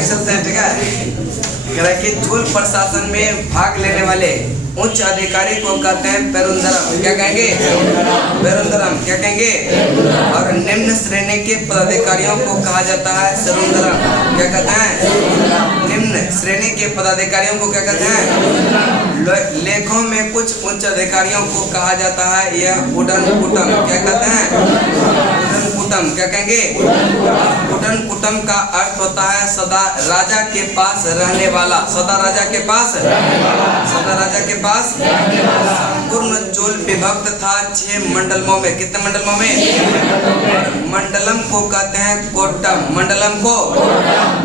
चलते हैं, ठीक है। कह रहा है कि चोल प्रशासन में भाग लेने वाले उच्च अधिकारी को कहते हैं पेरुंदरम। क्या कहेंगे? पेरुंदरम। क्या कहेंगे? और निम्न श्रेणी के पदाधिकारियों को कहा जाता है सरुंदरम। क्या कहते हैं? निम्न श्रेणी के पदाधिकारियों को क्या कहते हैं? लेखों में कुछ उच्च अधिकारियों को कहा जाता है यह उडन कुटम। क्या कहते हैं? उडन कुटम। क्या कहेंगे? उडन कुटम का अर्थ होता है सदा राजा के पास रहने वाला। सदा राजा के पास, सदा राजा के पास। संपूर्ण चोल विभक्त था 6 मंडलमों में। कितने मंडलमों में? मंडलम को कहते हैं कोट्टम। मंडलम को,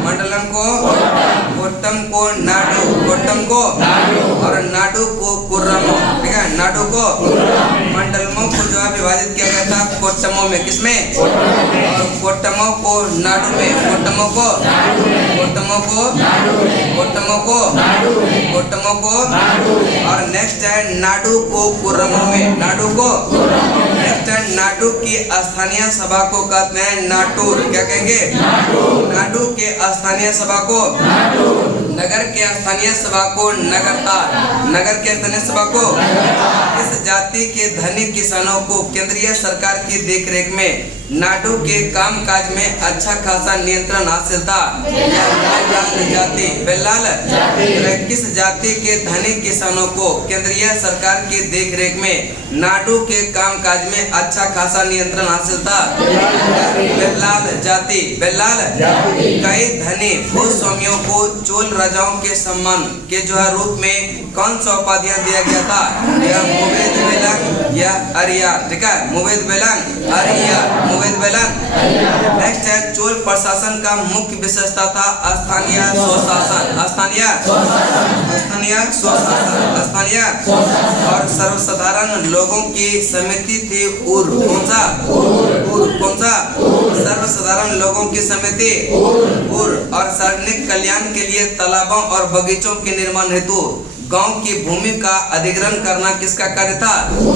मंडलम को कोट्टम को नाडु, कोट्टम को और नाडु को कुर्रमो। ठीक है, नाडु को मंडलमों को जो है विभाजित किया गया था कोट्टमों में। किसमें? और कोट्टमों को नाडु में, कोट्टमों को, कोट्टमों को, कोट्टमों को, कोट्टमों को और नेक्स्ट है नाडु को कुर्रमों में। नाडु को, नेक्स्ट है नाडु की स्थानीय सभा को कहते हैं नाटुर। क्या कहेंगे? नाडु के स्थानीय सभा को, नगर के स्थानीय सभा को नगरताल। नगर के स्थानीय सभा को। इस जाति के धनी किसानों को केंद्रीय सरकार की देखरेख में नाडु के कामकाज में अच्छा खासा नियंत्रण हासिल था। जाति बेलाल किस जाति के धनी किसानों को केंद्रीय सरकार की देखरेख में नाडु के कामकाज में अच्छा खासा नियंत्रण हासिल था? बेलाल जाति। बेलाल कई धनी भूस्वामियों को चोल राजाओं के सम्मान के जो है रूप में कौन सा उपाधियां दिया गया था? यह मुवेद बेलन, यह अरियार। ठीक है, मुवेद बेलन, अरियार, मुवेद बेलन। नेक्स्ट है चोल प्रशासन का मुख्य विशेषता था स्थानीय स्वशासन। स्थानीय, स्थानीय स्वशासन, स्थानीय और सर्वसाधारण लोगों की समिति थी उर। कौन सा? उर। कौन सा? सर्वसाधारण लोगों की समिति उर। और सार्वजनिक कल्याण के लिए तालाबों और बगीचों के निर्माण हेतु गांव की भूमि का अधिग्रहण करना किसका कार्य था?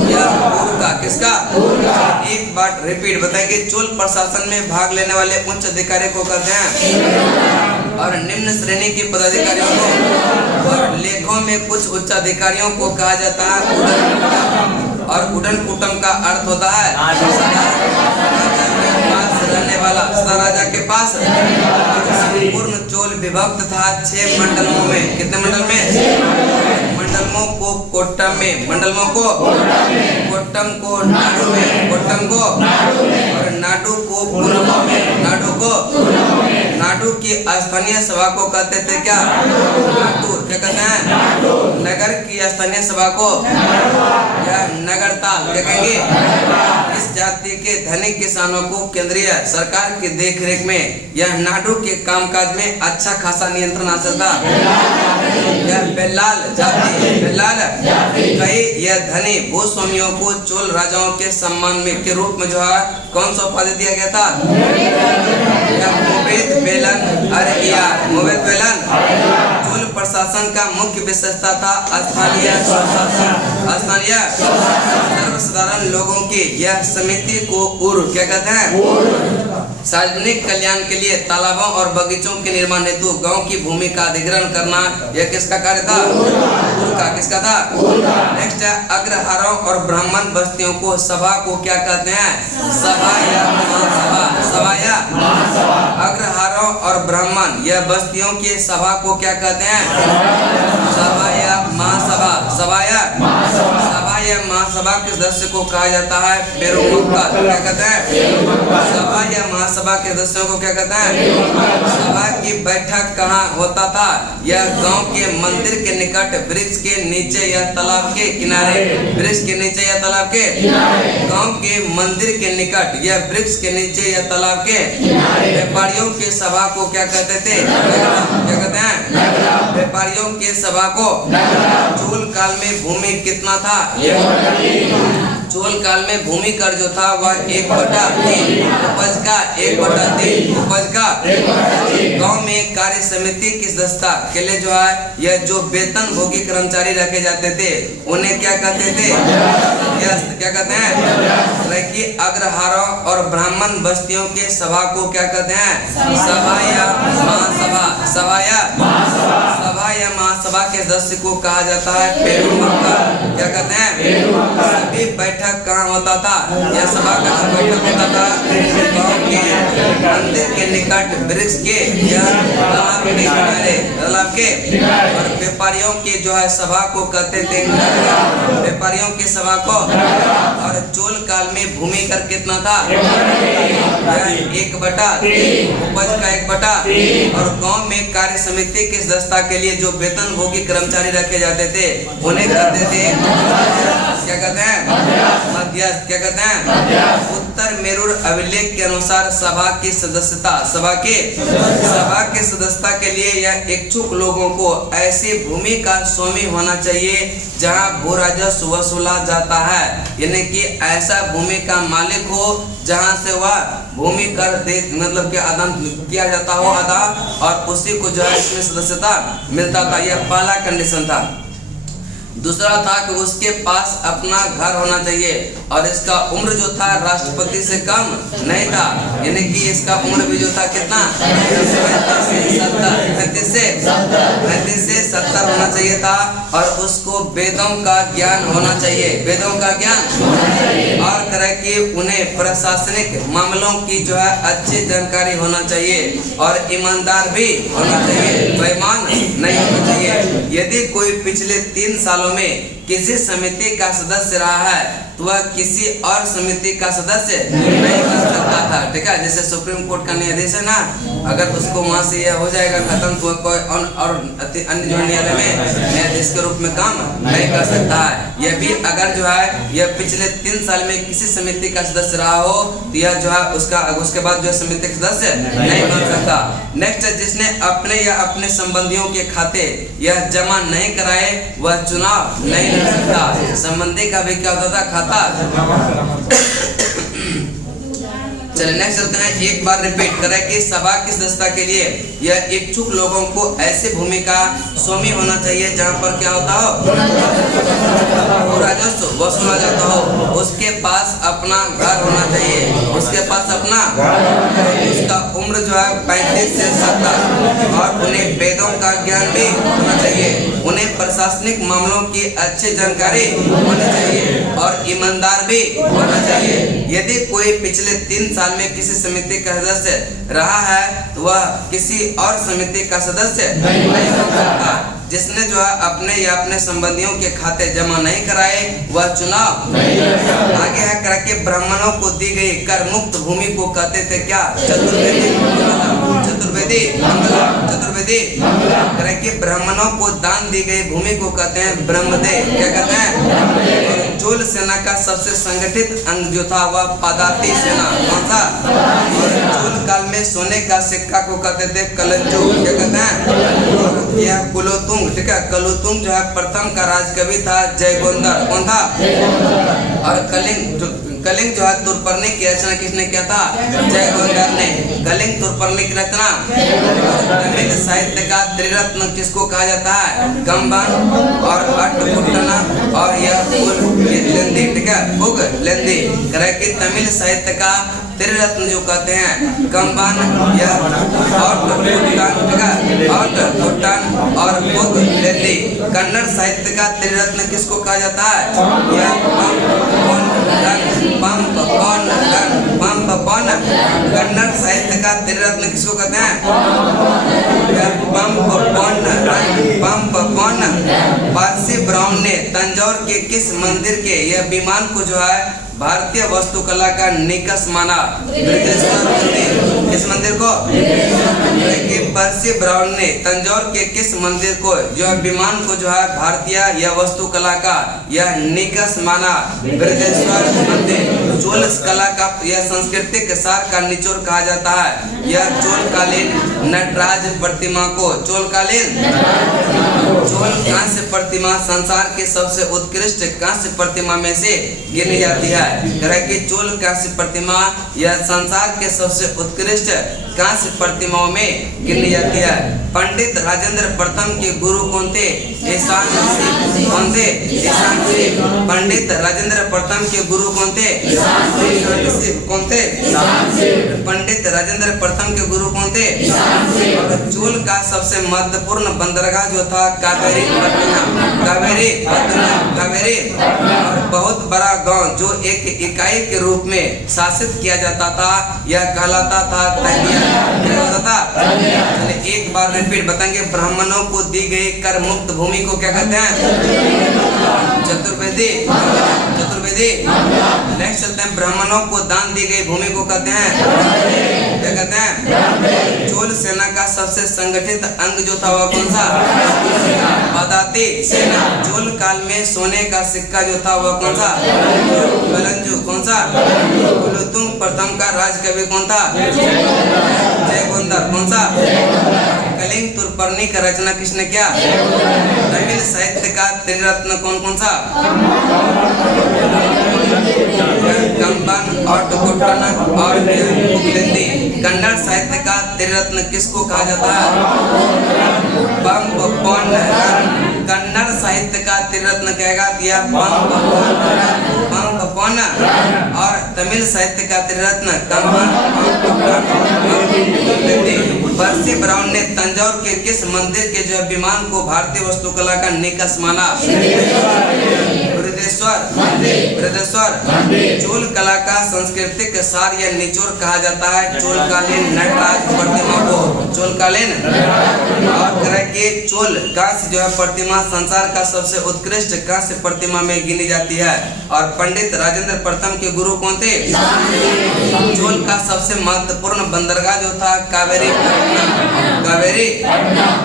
यह उर का। किसका? एक बार रिपीट बताएंगे। चोल प्रशासन में भाग लेने वाले उच्च अधिकारी को कहते हैं और निम्न श्रेणी के पदाधिकारियों को और लेखों में कुछ उच्च अधिकारियों को कहा जाता है उडन कुटम। और उडन कुटम का अर्थ होता है रहने वाला, सदा राजा के पास। संपूर्ण चोल विभक्त था 6 मंडलों में। कितने मंडल में? मंडलमों को कोट्टम में, मंडलमों को कोट्टम को नाडु में, कोट्टम को और नाडु को कुर्रमों में, नाडु को। नाडु की स्थानीय सभा को कहते थे क्या? नाटुर। क्या कहते हैं? नगर की स्थानीय सभा को या नगरताल। क्या कहेंगे? इस जाति के धनी किसानों को केंद्रीय सरकार की देखरेख में यह नाडु के कामकाज में अच्छा खासा नियंत्रण हासिल था। यह बेलाल जाति, बेलाल कई यह धनी भूस्वामियों को चोल राजाओं के सम्मान में के रूप में जो है कौन सा उपाधि दिया गया था? यह मुवेद बेलन अरियार, मुवेद बेलन। चोल प्रशासन का मुख्य विशेषता था स्थानीय स्वशासन। स्थानीय सर्वसाधारण लोगों की यह समिति को उर। क्या कहते हैं? सार्वजनिक कल्याण के लिए तालाबों और बगीचों के निर्माण हेतु गांव की भूमि का अधिग्रहण करना यह किसका कार्य था? उनका। किसका था? नेक्स्ट है अग्रहारों और ब्राह्मण बस्तियों को सभा को क्या कहते हैं? सभा या महासभा। सभा या अग्रहारों और ब्राह्मण यह बस्तियों की सभा को क्या कहते हैं? सभा या महासभा। सभा या सभा या महासभा के सदस्य को कहा जाता है पेरुमुक्का। क्या कहते हैं? सभा या महासभा के सदस्यों को क्या कहते हैं? सभा की बैठक कहाँ होता था? यह गांव के मंदिर के निकट वृक्ष के नीचे या तालाब के किनारे। वृक्ष के नीचे या तालाब के गांव के मंदिर के निकट या वृक्ष के नीचे या तालाब के। व्यापारियों के सभा को क्या कहते थे? क्या कहते हैं? व्यापारियों के सभा को। चोल काल में भूमि कितना था? चोल काल में भूमि कर जो था वह 1/3 उपज का 1/3 उपज का गांव में कार्य समिति की सदस्यता के लिए जो है यह जो वेतन भोगी कर्मचारी रखे जाते थे उन्हें क्या कहते थे? क्या कहते हैं कि अग्रहारों और ब्राह्मण बस्तियों के सभा को क्या कहते हैं? सभा या महासभा। सभा या महासभा के सदस्य को कहा जाता है पेरुमक्का। क्या कहते हैं? सभी बैठक कहाँ होता था? यह सभा का बैठक होता था गांव के मंदिर के निकट वृक्ष के या तालाब के और व्यापारियों के जो है सभा को कहते थे व्यापारियों की सभा को। और चोल काल में भूमि कर कितना था? 1/3 उपज का 1/3 और गांव में कार्य समिति की सदस्यता के लिए जो वेतन भोगी कर्मचारी रखे जाते थे उन्हें कहते थे क्या कहते हैं? मध्यस्थ। क्या कहते हैं? उत्तर मेरुर अभिलेख के अनुसार सभा की सदस्यता के लिए यह इच्छुक लोगों को ऐसी भूमि का स्वामी होना चाहिए जहां भू राजस्व वसूला जाता है, यानी कि ऐसा भूमि का मालिक हो जहां से वह भूमि कर दे मतलब कि अदा किया जाता हो अदा और उसी को जो है इसमें सदस्यता मिलता था। यह पहला कंडीशन था। दूसरा था कि उसके पास अपना घर होना चाहिए और इसका उम्र जो था राष्ट्रपति से कम नहीं था, यानी कि इसका उम्र भी जो था कितना 35 से 70 होना चाहिए था और उसको वेदों का ज्ञान होना चाहिए। वेदों का ज्ञान और करे कि उन्हें प्रशासनिक मामलों की जो है अच्छी जानकारी होना चाहिए और ईमानदार भी होना चाहिए, बेईमान नहीं होना चाहिए। यदि कोई पिछले 3 सालों में किसी समिति का सदस्य रहा है तो वह किसी और समिति का सदस्य नहीं बन सकता था। ठीक है, जैसे सुप्रीम कोर्ट का न्यायाधीश है ना, अगर उसको वहां से यह हो जाएगा खत्म तो कोई और अन्य जो न्यायालय में न्यायाधीश के रूप में काम नहीं कर सकता है। यह भी अगर जो है यह पिछले 3 साल में किसी समिति का सदस्य रहा हो तो यह जो है उसके बाद जो समिति का सदस्य नहीं बन सकता। नेक्स्ट, जिसने अपने या अपने संबंधियों के खाते यह जमा नहीं कराए वह चुनाव नहीं लड़ सकता। संबंधी का भी क्या होता था? खाता। चलिए नेक्स्ट चलते हैं। एक बार रिपीट करें कि सभा की सदस्यता के लिए यह इच्छुक लोगों को ऐसी भूमि का स्वामी होना चाहिए जहां पर क्या होता हो? राजस्व वसूला जाता हो। उसके पास अपना घर होना चाहिए। उसके पास अपना उसका उम्र जो है 35 से 70 और उन्हें वेदों का ज्ञान भी होना चाहिए। उन्हें प्रशासनिक मामलों की अच्छी जानकारी होनी चाहिए और ईमानदार भी होना चाहिए। यदि कोई पिछले 3 साल में किसी समिति का सदस्य रहा है तो वह किसी और समिति का सदस्य नहीं बन सकता। जिसने जो है अपने या अपने संबंधियों के खाते जमा नहीं कराए वह चुनाव नहीं लड़ सकता। आगे है करके ब्राह्मणों को दी गई कर मुक्त भूमि को कहते थे क्या? चतुर्वेदी करके ब्राह्मणों को दान दी गई भूमि को कहते हैं ब्रह्मदेव। क्या कहते हैं? चोल सेना का सबसे संगठित अंग जो था वह पदाती सेना कौन था? और चोल काल में सोने का सिक्का को कहते थे कलंजू। क्या कहते हैं? यह कुलोतुंग। ठीक है, कुलोतुंग जो है प्रथम का राजकवि था जयगोंदर। कौन था? और कलिंग जो है तुर्पणी की रचना किसने किया था? जयगोंदर ने। कलिंग तुर्पणी की रचना। तमिल साहित्य का त्रिरत्न किसको कहा जाता है? कंबन और अट्टकुट्टना और यह लेंदी। ठीक है, लेंदी करे कि तमिल साहित्य का त्रिरत्न जो कहते हैं कंबन या और लेंदी। कन्नड़ साहित्य का त्रिरत्न किसको कहा जाता है? कन्नड़ साहित्य का त्रिरत्न किसको कहते हैं? पारसी ब्राह्मण ने तंजौर के किस मंदिर के यह विमान को जो है भारतीय वास्तुकला का निकष माना? बृहदेश्वर मंदिर। इस मंदिर को पारसी ब्राह्मण ने तंजौर के किस मंदिर को जो विमान को जो है भारतीय या वास्तुकला का यह निकष माना? बृहदेश्वर मंदिर। चोल कला का यह सांस्कृतिक सार का निचोड़ कहा जाता है। यह चोलकालीन नटराज प्रतिमा को चोलकालीन चोल कांस्य प्रतिमा संसार के सबसे उत्कृष्ट कांस्य प्रतिमा में से गिनी जाती है। कह कि चोल कांस्य प्रतिमा यह संसार के सबसे उत्कृष्ट कांस्य प्रतिमाओं में गिनी जाती है। पंडित राजेंद्र प्रथम के गुरु कौन थे? ईशान शिव। कौन थे? ईशान शिव। पंडित राजेंद्र प्रथम के गुरु कौन थे? ईशान शिव। कौन थे? पंडित राजेंद्र प्रथम के गुरु कौन थे? और चोल का सबसे महत्वपूर्ण बंदरगाह जो था कावेरी पट्टनम। और बहुत बड़ा गांव जो एक इकाई के रूप में शासित किया जाता था यह कहलाता था तनिया। क्या होता था? चलिए एक बार रिपीट बताएंगे। ब्राह्मणों को दी गई कर मुक्त भूमि को क्या कहते हैं? चतुर्वेदी। चतुर्वेदी। नेक्स्ट चलते हैं। ब्राह्मणों को दान दी गई भूमि को कहते हैं? क्या कहते हैं? चोल सेना का सबसे संगठित अंग जो था वह कौन सा? पदाति सेना। चोल काल में सोने का सिक्का जो था वह कौन सा? कलंजु। कौन सा? कुलोत्तुंग प्रथम का राजकवि कौन था? जयगोंदर। कौन सा? कलिंग तुर्पणी का रचना किसने किया? तमिल साहित्य का त्रिरत्न कौन कौन सा? कंबन और टुकुट्टन और पुगलिंदी। कन्नड़ साहित्य का त्रिरत्न किसको कहा जाता है? पंपन। कन्नड़ साहित्य का त्रिरत्न कहेगा दिया पंपन। और तमिल साहित्य का त्रिरत्न कंबन। पर्सी ब्राउन ने तंजौर के किस मंदिर के जो विमान को भारतीय वास्तुकला का निकष माना? बृहदेश्वर। चोल कला का सांस्कृतिक सार या निचोड़ कहा जाता है चोलकालीन नटराज प्रतिमा को। चोलकालीन। और कह कि चोल कांस्य जो है प्रतिमा संसार का सबसे उत्कृष्ट कांस्य प्रतिमा में गिनी जाती है। और पंडित राजेंद्र प्रथम के गुरु कौन थे? चोल का सबसे महत्वपूर्ण बंदरगाह जो था कावेरी।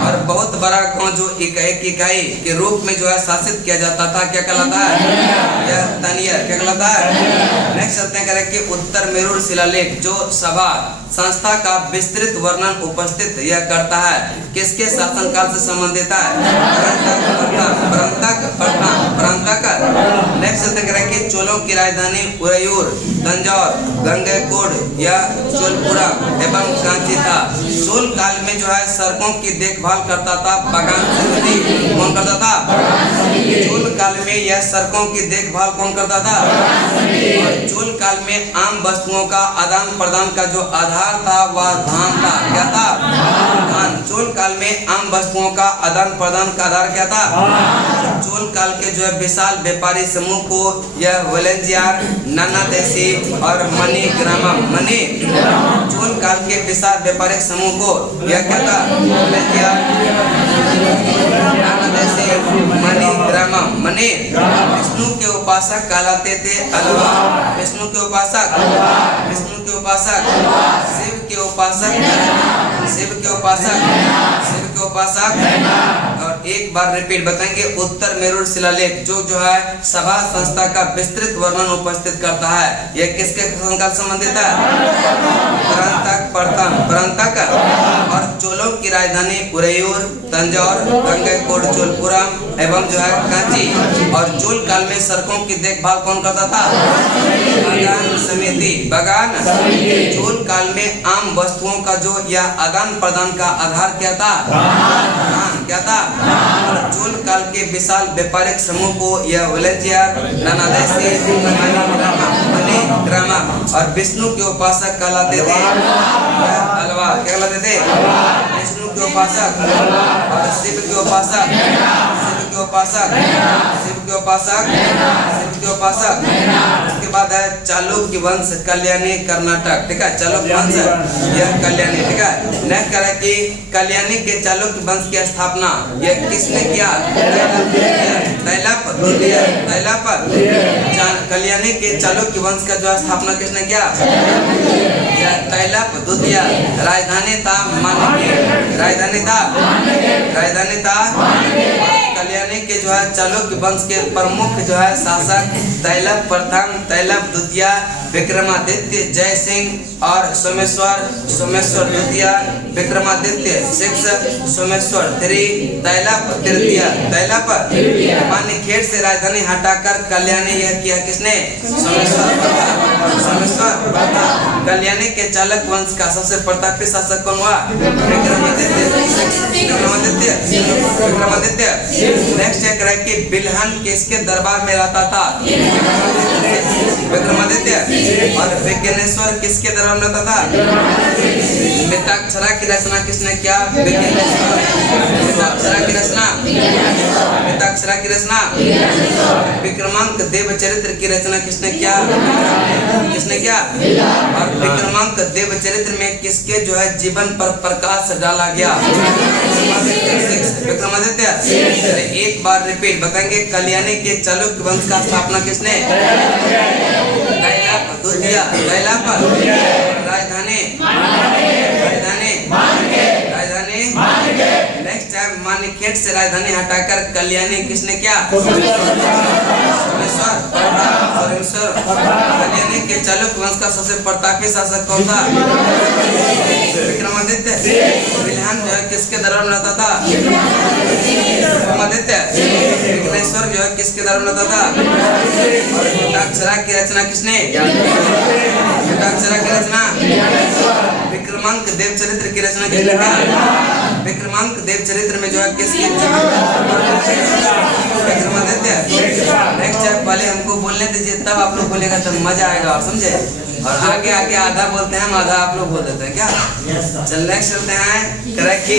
और बहुत बड़ा गांव जो एक इकाई के रूप में जो है शासित किया जाता था क्या कहलाता है? यह तनिया। क्या कहलाता है? नेक्स्ट चलते हैं। करें कि उत्तर मेरूर शिलालेख जो सभा संस्था का विस्तृत वर्णन उपस्थित यह करता है किसके शासनकाल से संबंधित है? नेक्स्ट चलते करें कि चोलों की राजधानी उरयूर, तंजौर, गंगैकोंड या चोलपुरम एवं कांची था। चोल काल में जो है सड़कों की देखभाल करता था बगान समिति। कौन करता था? चोल काल में यह सड़कों की देखभाल कौन करता था? और चोल काल में आम वस्तुओं का आदान प्रदान का जो आधार था वह धान था। क्या था? धान। चोल काल में आम वस्तुओं का आदान प्रदान का आधार क्या था? चोल काल के जो है विशाल व्यापारी समूह को यह वलेंजियार, नानादेशी और मणिग्रामम। चोल काल के विशाल व्यापारिक समूह को यह क्या था? वलेंजियार, नानादेशी, मणिग्रामम। विष्णु के उपासक कहलाते थे अलवा। विष्णु के उपासक। विष्णु के उपासक। शिव के उपासक। शिव के उपासक। शिव के उपासक। और एक बार रिपीट बताएंगे। उत्तर मेरूर शिलालेख जो है सभा संस्था का विस्तृत वर्णन उपस्थित करता है यह किसके शासनकाल से संबंधित है? परंतक। और चोलों की राजधानी उरयूर, तंजौर, गंगैकोंड, चोलपुरम एवं जो है कांची। और चोल काल में सड़कों की देखभाल कौन करता था? बगान समिति। बगान। चोल काल में आम वस्तुओं का जो यह आदान प्रदान का आधार क्या था? क्या था? चोल काल के विशाल व्यापारिक समूह को यह वलेंजियार, नानादेशी, मणिग्रामम और विष्णु के उपासक कहलाते थे अलवा। क्या कहलाते थे? विष्णु के उपासक और शिव के उपासक। शिव के उपासक। शिव के उपासक। शिव के उपासक। उसके बाद है चालुक्य वंश कल्याणी कर्नाटक। ठीक है? चालुक्य वंश यह कल्याणी। ठीक है? नेक्स्ट करें कि कल्याणी के चालुक्य वंश की स्थापना यह किसने किया? तैलप द्वितीय। तैलप। कल्याणी के चालुक्य वंश का जो स्थापना किसने किया? तैलप द्वितीय। राजधानी था मानकी। राजधानी था कल्याणी के जो है चालुक्य वंश के प्रमुख जो है शासक तैलव प्रथम, तैलव द्वितीय, विक्रमादित्य, जय सिंह और सोमेश्वर द्वितीय, विक्रमादित्य 6, सोमेश्वर 3, तैलव तृतीय। तैलव मान्यखेड़ से राजधानी हटाकर कल्याणी यह किया किसने? सोमेश्वर। कल्याणी के चालुक्य वंश का सबसे प्रतापी शासक कौन हुआ? विक्रमादित्य। नेक्स्ट है कि बिल्हन किसके दरबार में रहता था? विक्रमादित्य। और विज्ञानेश्वर किसके दरबार में रहता था? मिताक्षरा की रचना किसने किया? मिताक्षरा की रचना विक्रमांक देव चरित्र की रचना किसने किया? और विक्रमांक देव चरित्र में किसके जो है जीवन पर प्रकाश डाला गया? विक्रमादित्य। एक बार रिपीट बताएंगे, कल्याणी के चालुक्य वंश का स्थापना किसने? राजधानी नेक्स्ट है मान्यखेड़ से राजधानी हटाकर कल्याणी किसने किया? सोमेश्वर। कल्याणी के चालुक्य वंश का सबसे प्रतापी शासक कौन था? विक्रमादित्य। बिल्हन जो है किसके दरबार में रहता था? विक्रमादित्य। विघ्नेश्वर जो है किसके दरबार में रहता था? और मिताक्षरा की रचना किसने? मिताक्षरा की रचना विक्रमांक देव चरित्र की रचना किसने किया? विक्रमांक देव चरित्र में जो है किसकी? विक्रमादित्य। नेक्स्ट है, पहले हमको बोलने दीजिए तब आप लोग बोलेगा तब मजा आएगा, और समझे? और आगे आधा बोलते हैं हम, आधा आप लोग बोल देते हैं क्या? चल नेक्स्ट चलते हैं, करें कि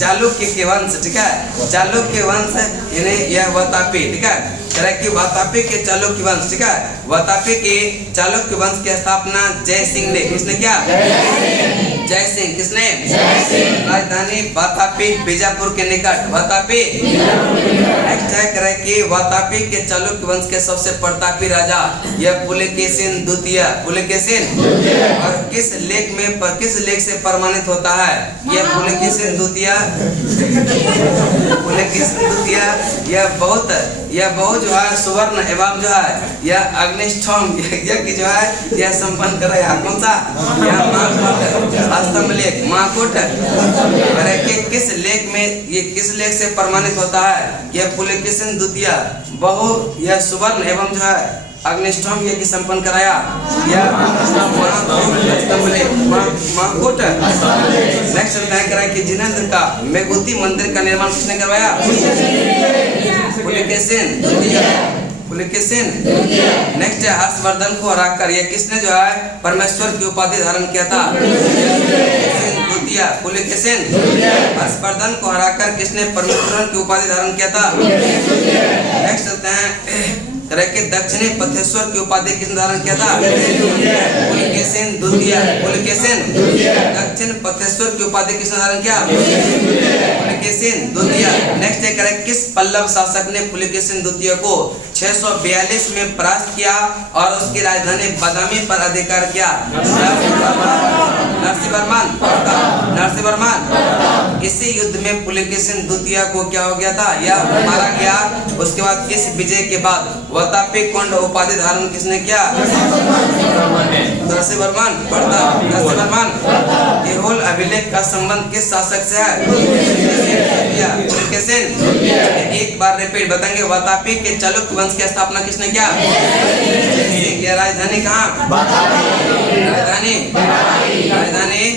चालुक्य के वंश, ठीक है? चालुक्य वंश यानी यह वातापी, ठीक है? करें कि वातापी के चालुक्य वंश, ठीक है? वातापी के चालुक्य वंश की स्थापना जय सिंह ने किसने किया? जय सिंह। किसने? राजधानी वातापी बीजापुर के निकट वातापी। नेक्स्ट है करें कि वातापी के चालुक्य वंश के सबसे प्रतापी राजा यह पुलकेशिन द्वितीय। पुलकेशिन। और किस लेख से प्रमाणित होता है? यह पुलकेशिन द्वितीय। यह बहुत जो है सुवर्ण एवं जो है यह अग्निष्ठोम यज्ञ जो है यह संपन्न करेगा। कौन सा? यह स्तंभ लेख महाकूट। किस लेख से प्रमाणित होता है? यह पुलकेशिन द्वितीय यह सुवर्ण एवं जो है अग्निष्ठोम यज्ञ संपन्न कराया। यह महाकूट। नेक्स्ट करा कि जिनेंद्र का मेघूती मंदिर का निर्माण किसने करवाया? पुलकेशिन द्वितीय। नेक्स्ट है हर्षवर्धन को हराकर यह किसने जो है परमेश्वर की उपाधि धारण किया था? पुलकेशिन। हर्षवर्धन को हराकर किसने परमेश्वर की उपाधि धारण किया था? नेक्स्ट चलते हैं कि दक्षिणी पथेश्वर की उपाधि किसने धारण किया था? पुलकेशिन द्वितीय। दक्षिण पथेश्वर की उपाधि किसने धारण किया? पुलकेशिन द्वितीय। नेक्स्ट है किस पल्लव शासक ने पुलकेशिन द्वितीय को 642 में परास्त किया और उसकी राजधानी बादामी पर अधिकार किया? नरसिंहवर्मन। इसी युद्ध में पुलकेशिन द्वितीय को क्या हो गया था? यह मारा गया। उसके बाद किस विजय के बाद वातापी कुंड उपाधि धारण किसने किया? नरसिंहवर्मन। ऐहोल अभिलेख का संबंध किस शासक से है? पुलकेशिन। एक बार रिपीट बताएंगे, वातापी के चालुक्य वंश की स्थापना किसने किया? यह राजधानी कहाँ? राजधानी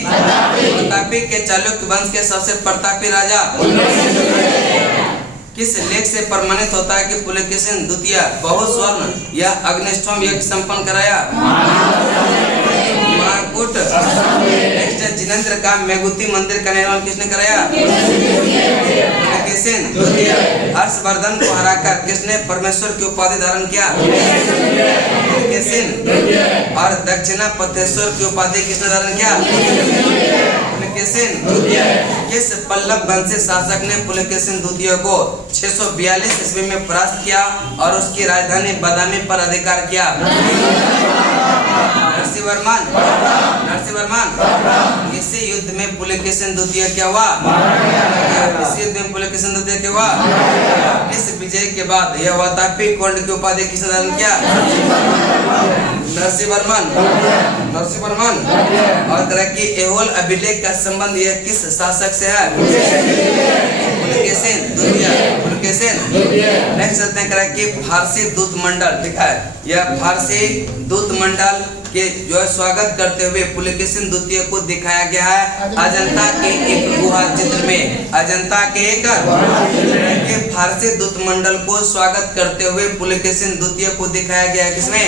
वातापी के चालुक्य वंश के सबसे प्रतापी राजा किस लेख से प्रमाणित होता है कि पुलकेशिन द्वितीय बहुत स्वर्ण या अग्निष्ठोम यज्ञ संपन्न कराया? महाकूट। नेक्स्ट है जिनेंद्र का मेघूती मंदिर का निर्माण किसने कराया? पुलकेशिन द्वितीय। हर्षवर्धन को हराकर किसने परमेश्वर की उपाधि धारण किया? पुलकेशिन। और दक्षिणा पथेश्वर की उपाधि किसने धारण किया? पुलकेशिन। किस पल्लव वंशी शासक ने पुलकेशिन द्वितीय को 642 ईस्वी में परास्त किया और उसकी राजधानी बादामी पर अधिकार किया? नरसिंहवर्मन, नरसिंहवर्मन। इसी युद्ध में पुलकेशिन द्वितीय क्या हुआ? इस युद्ध में पुलकेशिन द्वितीय क्या हुआ? इस विजय के बाद यह वातापी कोंड की उपाधि किसने धारण किया? नरसिंहवर्मन, नरसिंहवर्मन। और कह कि एहोल अभिलेख का संबंध यह किस शासक से है? पुलकेशिन द्वितीय, पुलकेशिन। नेक्स्ट चलते हैं, कह कि फारसी दूत मंडल, ठीक है, यह फारसी दूत मंडल के जो है स्वागत करते हुए पुलकेशिन द्वितीय को दिखाया गया है अजंता के एक गुहा चित्र में। अजंता के एक फारसी दूत मंडल को स्वागत करते हुए पुलकेशिन द्वितीय को दिखाया गया है किसमें?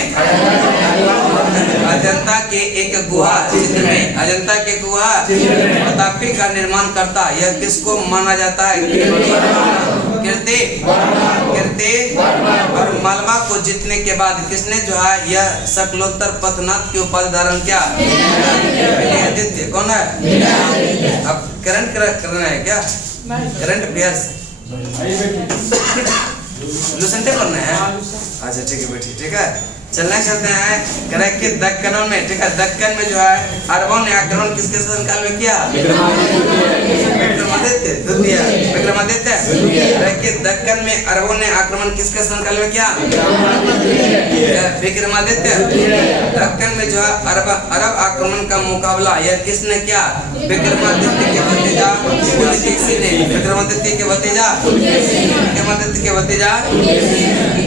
अजंता के एक गुहा चित्र में। अजंता के गुहा वातापी का निर्माण करता यह किसको माना जाता है? कीर्ति, कीर्ति। और मालवा को जीतने के बाद किसने जो है यह शकलोत्तर पथनाथ की उपाधि धारण किया? विनयादित्य। कौन है? अब करंट करना है क्या? करंट अफेयर्स लुसेंटे करना है? अच्छा ठीक है बेटी, ठीक है। चलना चाहते हैं कह कि दक्कन में, ठीक है, दक्कन में जो है अरबों ने आक्रमण किसके शासनकाल में किया? विक्रमादित्य द्वितीय, विक्रमादित्य। कि दक्कन में अरबों ने आक्रमण किसके शासनकाल में किया? विक्रमादित्य। दक्कन में जो है अरब आक्रमण का मुकाबला यह किसने किया? विक्रमादित्य के भतीजा पुलकेशी ने। विक्रमादित्य के भतीजा, विक्रमादित्य के भतीजा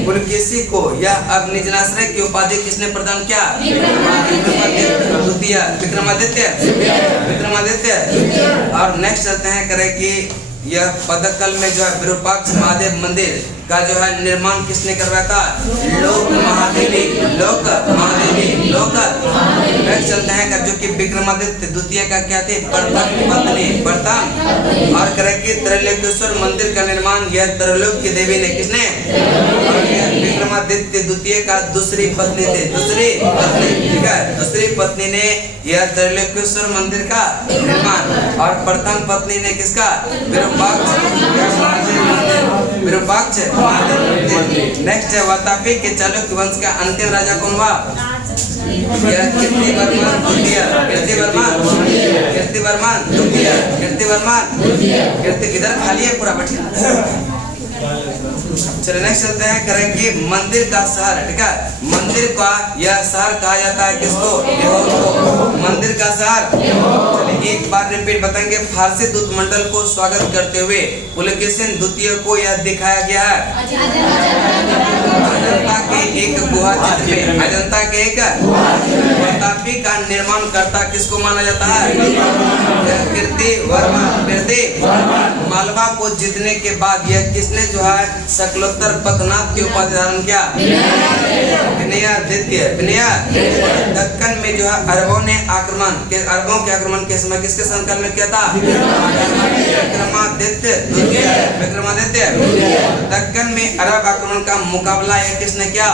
पुलकेशी को यह अब निजनाश्रय की उपाधि किसने प्रदान किया? द्वितीय, विक्रमादित्य, विक्रमादित्य। और नेक्स्ट चलते हैं करें कि यह पदकल में जो है विरूपाक्ष महादेव मंदिर का जो है निर्माण किसने करवाया था? लोक महादेवी, लोक महादेवी, लोक। नेक्स्ट चलते हैं जो कि विक्रमादित्य द्वितीय का क्या थे? प्रथम पत्नी, प्रथम। और करें कि त्रैलोक्येश्वर मंदिर का निर्माण यह त्रैलोक्य की देवी ने किसने? विक्रमादित्य द्वितीय का दूसरी पत्नी थे, दूसरी पत्नी, ठीक है, दूसरी पत्नी ने यह त्रैलोक्येश्वर मंदिर का निर्माण। और प्रथम पत्नी ने किसका? विरूपाक्ष, विरूपाक्ष। नेक्स्ट है वातापी के चालुक्य वंश का अंतिम राजा कौन हुआ? कीर्तिवर्मन द्वितीय, कीर्तिवर्मन, कीर्तिवर्मन द्वितीय, कीर्तिवर्मन। कीर्ति किधर खाली है पूरा बैठिए। चलिए नेक्स्ट चलते हैं करें कि मंदिर का शहर, ठीक है, मंदिर का यह शहर कहा जाता है किसको? एहोल को। मंदिर का शहर। चलिए एक बार रिपीट बताएंगे। फारसी दूत मंडल को स्वागत करते हुए पुलकेशिन द्वितीय को यह दिखाया गया है अजंता के एक गुहा चित्र में। अजंता के एक वातापी का निर्माण करता किसको माना जाता है? कीर्तिवर्मन, कीर्तिवर्मन। मालवा को जीतने के बाद यह किसने जो है शकलोत्तर पथनाथ की उपाधि धारण किया? विनयादित्य, विनया। दक्कन में जो है अरबों ने आक्रमण के, अरबों के आक्रमण के समय किसके शासनकाल में किया था? विक्रमादित्य द्वितीय, विक्रमादित्य। दक्कन में अरब आक्रमण का मुकाबला यह किसने किया?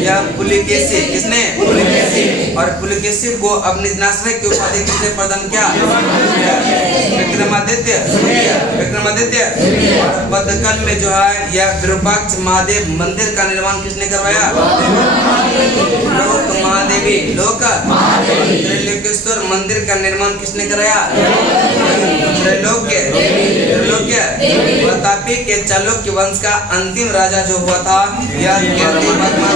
यह पुलकेशी, किसने? पुलकेशी। और पुलकेशी को अब निजनाश्रय की उपाधि किसने प्रदान किया? विक्रमादित्य, विक्रमादित्य। और पदकल में जो है यह विरूपाक्ष महादेव मंदिर का निर्माण किसने करवाया? लोक महादेवी, लोक। त्रैलोक्येश्वर मंदिर का निर्माण किसने कराया? त्रैलोक्य, त्रैलोक्य। वातापी के चालुक्य वंश का अंतिम राजा जो हुआ था यह कीर्तिवर्मन,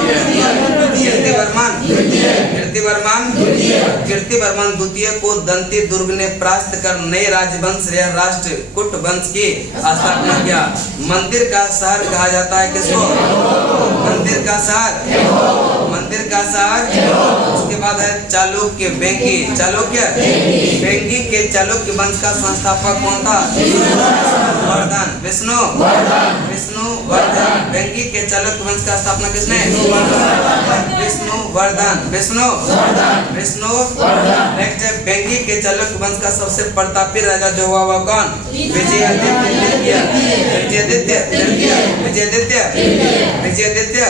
कीर्तिवर्मन, कीर्तिवर्मन। कीर्तिवर्मन द्वितीय को दंती दुर्ग ने परास्त कर नए राजवंश या राष्ट्र कुट वंश की स्थापना किया। मंदिर का शहर कहा जाता है किसको? मंदिर का शहर, मंदिर का शहर। उसके बाद है चालुक्य, बेंगी, चालुक्य, बेंगी के चालुक्य वंश का संस्थापक कौन था? वर्धन, विष्णु, विष्णुवर्धन। बेंगी के चालुक्य वंश का स्थापना किसने? विष्णुवर्धन, विष्णु। नेक्स्ट है बेंगी के चालुक्य वंश का सबसे प्रतापी राजा जो हुआ वह कौन? विजयादित्य तृतीय, विजयादित्य तृतीय, विजयादित्य, विजयादित्य।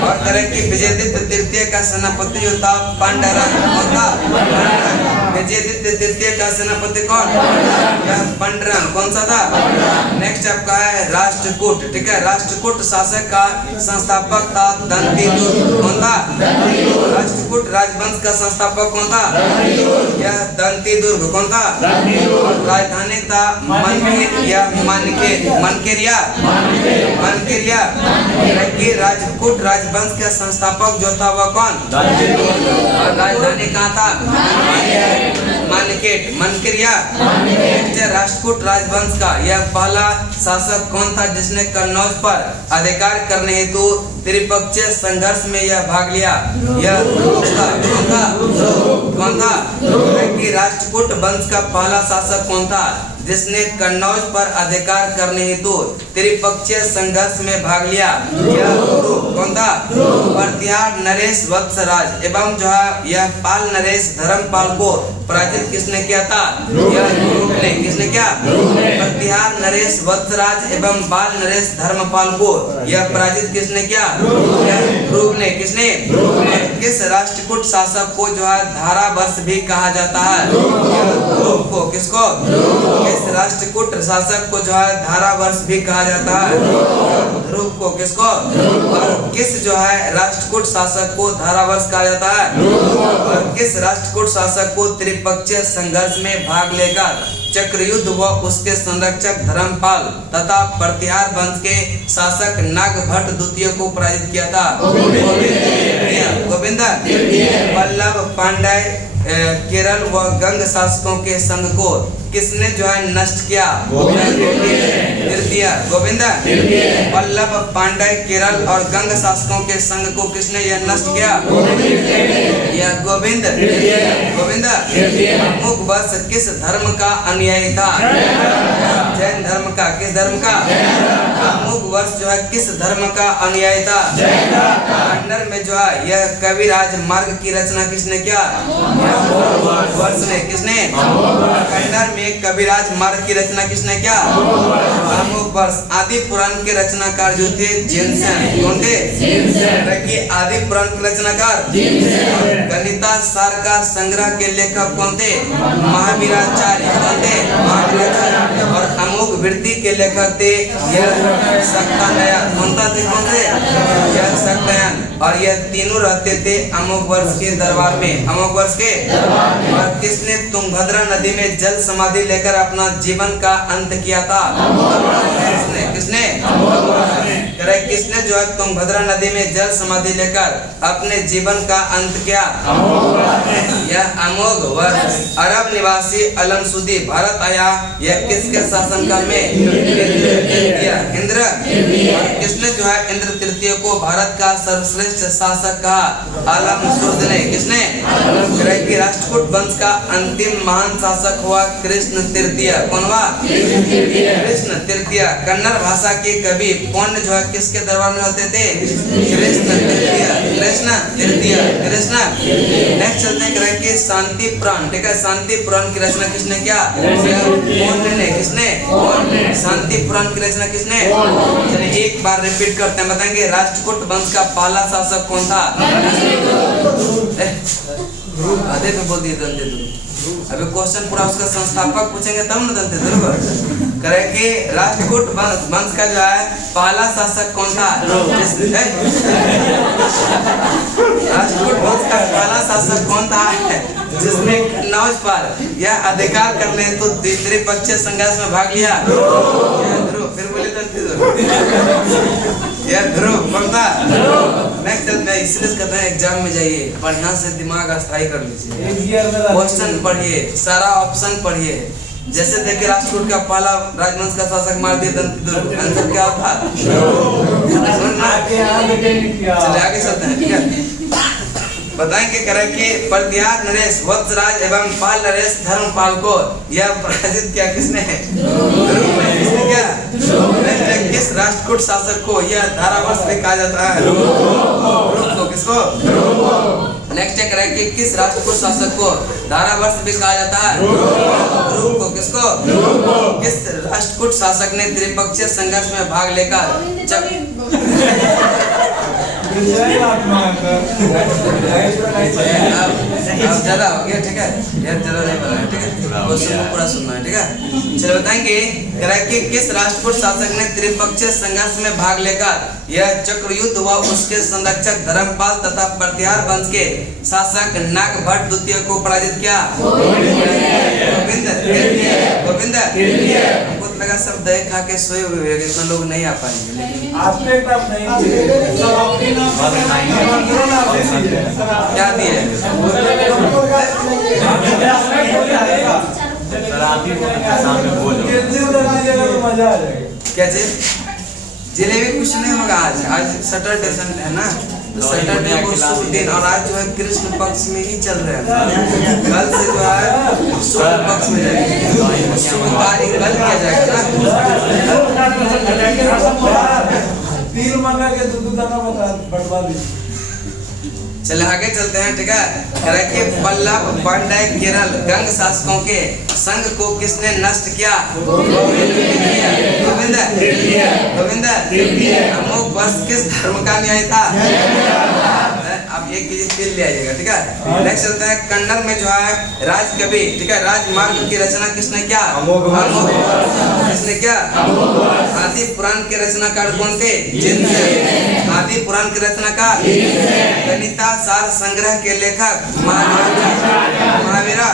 और करें कि विजयादित्य तृतीय का सेनापति जो था पांडरंग, विजयादित्य तृतीय का सेनापति कौन? यह पंडरम। कौन सा था? नेक्स्ट आपका है राष्ट्रकूट। ठीक है, राष्ट्रकूट शासक का संस्थापक था दंतीदुर्ग। कौन था? राष्ट्रकूट राजवंश का संस्थापक कौन था? यह दंतीदुर्ग। कौन था? राजधानी था मनकेर या मनकेरिया। राजपूत राजवंश का संस्थापक जो था वह कौन? और राजधानी कहाँ था? मनकेरिया। राजपूत राजवंश का यह पहला शासक कौन था जिसने कन्नौज पर अधिकार करने हेतु त्रिपक्षीय संघर्ष में यह भाग लिया? यह कौन था? राजपूत वंश का पहला शासक कौन था जिसने कन्नौज पर अधिकार करने हेतु त्रिपक्षीय संघर्ष में भाग लिया? यह कौन था? प्रतिहार नरेश वत्सराज एवं जो है यह पाल नरेश धर्मपाल को पराजित किसने किया था? यह ने। किसने किया? प्रतिहार नरेश वत्सराज एवं बाल नरेश धर्मपाल को यह पराजित किसने किया? ध्रुव ने। किसने? किस राष्ट्रकूट शासक को जो है धारावर्ष भी कहा जाता है? ध्रुव को। किसको? किस राष्ट्रकूट शासक को जो है धारावर्ष भी कहा जाता है? ध्रुव को। किसको? और किस जो है राष्ट्रकूट शासक को धारावर्ष कहा जाता है? और किस राष्ट्रकूट शासक को त्रिपक्षीय संघर्ष में भाग लेकर चक्रयुद्ध व उसके संरक्षक धर्मपाल तथा प्रतिहार वंश के शासक नागभट्ट द्वितीय को पराजित किया था? गोविंद वल्लभ पांड्य केरल व गंग शासकों के संघ को किसने जो है नष्ट किया? तृतीय। गोविंद वल्लभ पांड्य केरल और गंग शासकों के संघ को किसने यह नष्ट किया? यह गोविंद। गोविंद अमुक वर्ष किस धर्म का अनुयायी था? जैन धर्म का। किस धर्म का? अमुक वर्ष जो है किस धर्म का अनुयायी था? कन्नड़ में जो है यह कविराज मार्ग की रचना किसने किया? वर्ष ने। किसने? कन्नड़ में कविराज मार्ग की रचना किसने किया? अमुक वर्ष। आदि पुराण के रचनाकार जो थे जिनसेन। कौन थे? आदि पुराण के रचनाकार। गणिता सार का संग्रह के लेखक कौन थे? महावीराचार्य। कौन थे? महावीराचार्य। और अमुक वृत्ति के लेखक थे सक्तानयन। कौन थे? कौन थे? सक्तानयन। और यह तीनों रहते थे अमुक वर्ष के दरबार में। अमुक वर्ष के। और किसने तुंगभद्रा नदी में जल समाधि लेकर अपना जीवन का अंत किया था? किसने? किसने जो है तुंगभद्रा नदी में जल समाधि लेकर अपने जीवन का अंत किया? यह अमोघ वर्ष। अरब निवासी अलमसुदी भारत आया। यह किसके शासनकाल में? इंद्र। और किसने जो है इंद्र तृतीय को भारत का सर्वश्रेष्ठ शासक कहा? अलमसुद ने। किसने? राष्ट्रकूट वंश का अंतिम महान शासक हुआ कृष्ण तृतीय। कौन हुआ? कृष्ण तृतीय। कन्नड़ भाषा के कवि पौंड जो है किसके दरबार में होते थे? कृष्ण तृतीय। कृष्ण तृतीय। कृष्ण। नेक्स्ट चलते हैं कि शांति पुराण। ठीक है, शांति पुराण की रचना किसने किया? पौंड ने। किसने? शांति पुराण की रचना किसने? चलिए एक बार रिपीट करते हैं, बताएंगे राष्ट्रकूट वंश का पहला शासक कौन था? आधे पे बोल दिए दंतेदुर्ग। अभी क्वेश्चन पूरा उसका संस्थापक पूछेंगे तब न दंतेदुर्ग करें कि राष्ट्रकूट वंश का जो है पहला शासक कौन था? राष्ट्रकूट वंश का पहला शासक कौन था जिसने कन्नौज पर यह अधिकार करने हेतु त्रिपक्षीय संघर्ष में भाग लिया? फिर बोले ध्रुव। कौन था? नेक्स्ट चलते हैं, इसलिए कहते हैं एग्जाम में जाइए बढ़िया से दिमाग अस्थायी कर लीजिए, क्वेश्चन पढ़िए, सारा ऑप्शन पढ़िए। जैसे देखिए राष्ट्रकूट का पहला राजवंश का शासक मार दिया दंतीदुर्ग, आंसर क्या था? चलिए आगे चलते हैं। ठीक है, बताएंगे करें कि प्रतिहार नरेश वत्सराज एवं पाल नरेश धर्मपाल को यह पराजित किया किसने? किसने किया? किस राष्ट्रकूट शासक को यह धारावर्ष भी कहा जाता है? ध्रुव। किसको? नेक्स्ट करें कि किस राष्ट्रकूट शासक को धारावर्ष भी कहा जाता है? ध्रुव को। किसको? किस राष्ट्रकूट शासक ने त्रिपक्षीय संघर्ष में भाग लेकर अब ज्यादा हो गया, ठीक है, यार ज्यादा नहीं बोलना है, ठीक है, क्वेश्चन को पूरा सुनना है, ठीक है। चलो बताएंगे कि किस राष्ट्रकूट शासक ने त्रिपक्षीय संघर्ष में भाग लेकर यह चक्रयुद्ध व उसके संरक्षक धर्मपाल तथा प्रतिहार वंश के शासक नागभट्ट द्वितीय को पराजित किया? गोविंद गोविंद। हमको तो लगा सब दही खा के सोए हुए हैं, इतना लोग नहीं आ पाएंगे, लेकिन आपने तब नहीं क्या दिए? मजा आ जाएगा। क्या चीज? जलेबी कुछ नहीं होगा आज, आज सैटरडे है ना, सैटरडे को शुभ दिन, और आज जो है कृष्ण पक्ष में ही चल रहे हैं, कल से जो है शुभ पक्ष में जाएगा, शुभ कार्य कल किया जाएगा ना। तीन मंगा के दूध दाना बढ़वा दीजिए। चले आगे चलते हैं, ठीक है। कि पल्लव पांड्य केरल गंग शासकों के संघ को किसने नष्ट किया? गोविंद गोविंद। अमुक वर्ष किस धर्म का न्याय था? अब एक चीज ले आइएगा, ठीक है। नेक्स्ट चलते हैं, कन्नड़ में जो है राजकवि, ठीक है, राजमार्ग की रचना किसने किया? किसने किया? आदि पुराण के रचनाकार कौन थे? आदि पुराण के रचनाकार गणिता सार संग्रह के लेखक महावीरा।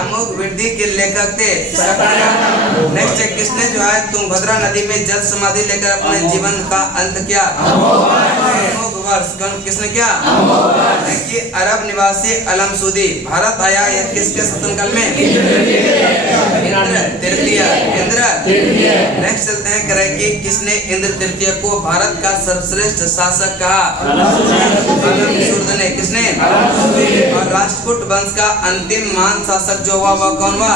अमुक वृद्धि के लेखक थे। नेक्स्ट है, किसने जो है तुंगभद्रा नदी में जल समाधि लेकर अपने जीवन का अंत किया? किसने किया? कि अरब निवासी अलमसूदी। भारत आया यह किसके शासनकाल में? इंद्र तृतीय। इंद्र। नेक्स्ट चलते हैं, करें कि किसने इंद्र तृतीय को भारत का सर्वश्रेष्ठ शासक कहा? अलमसूद ने। किसने? और राष्ट्रकूट वंश का अंतिम महान शासक जो हुआ वह कौन हुआ?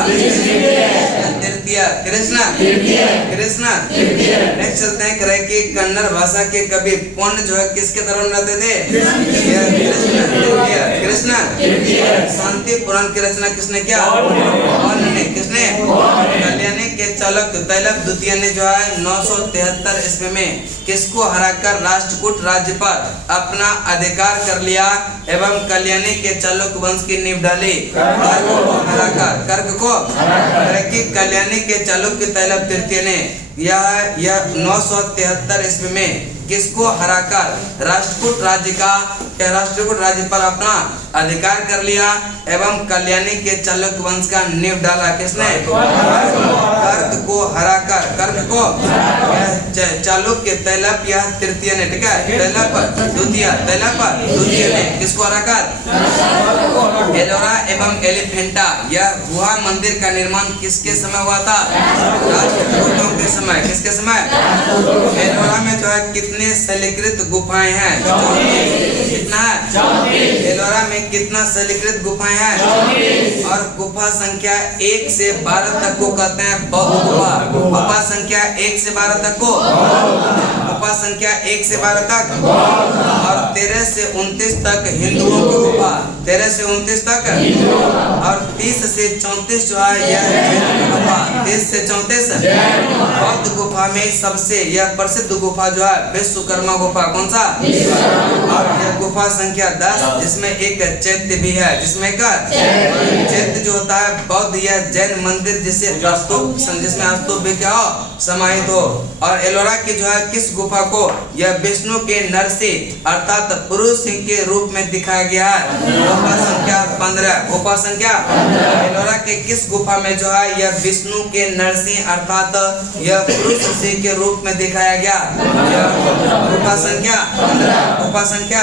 तृतीय। कृष्ण। कृष्ण। नेक्स्ट चलते हैं, करें कि कन्नड़ भाषा के कवि पुण्य जो है किसके धर्म में रहते थे? कृष्ण। शांति पुराण की रचना किसने किया? ने। किसने? कल्याणी के चालक तैलप द्वितीय ने जो है 973 ईस्वी में किसको हराकर राष्ट्रकूट राज्य पर अपना अधिकार कर लिया एवं कल्याणी के चालुक वंश की नींव डाली? कर्क को हराकर। कर्क को कल्याणी के चालुक्य तैलप तृतीय ने यह 973 ईस्वी में किसको हराकर राष्ट्रकूट राज्य पर अपना अधिकार कर लिया एवं कल्याणी के चालुक्य वंश का नींव डाला? किसने? कर्क को हराकर। कर्क को चालुक्य तैलप यह तृतीय ने, ठीक है, तैलप द्वितीय ने किसको हराकर? एलोरा एवं एलिफेंटा यह गुहा मंदिर का निर्माण किसके समय हुआ था? राष्ट्रकूटों के समय। किसके समय? एलोरा में जो है कितने शैलीकृत गुफाएं हैं? कितना है? एलोरा में कितना शैलीकृत गुफाएं हैं? और गुफा संख्या 1 से 12 तक को कहते हैं बौद्ध गुफा। गुफा संख्या 1 से 12 तक को गुफा संख्या 1 से 12 तक, और 13 से 29 तक हिंदुओं की गुफा। 13 से 29 तक, और 30 से 34 जो है यह गुफा। 30 से 34 बौद्ध गुफा में सबसे यह प्रसिद्ध गुफा जो है विश्वकर्मा गुफा। कौन सा? और यह गुफा संख्या 10 जिसमें एक चैत्य भी है, जिसमें का चैत्य जो होता है बौद्ध यह जैन मंदिर जिसमें स्तूप भी क्या हो समाहित हो। और एलोरा की जो है किस गुफा को यह विष्णु के नरसिंह अर्थात पुरुष सिंह के रूप में दिखाया गया है? गुफा संख्या 15। गुफा संख्या एलोरा के किस गुफा में जो है यह विष्णु के नरसिंह अर्थात यह पुरुष सिंह के रूप में दिखाया गया? गुफा संख्या 15। गुफा संख्या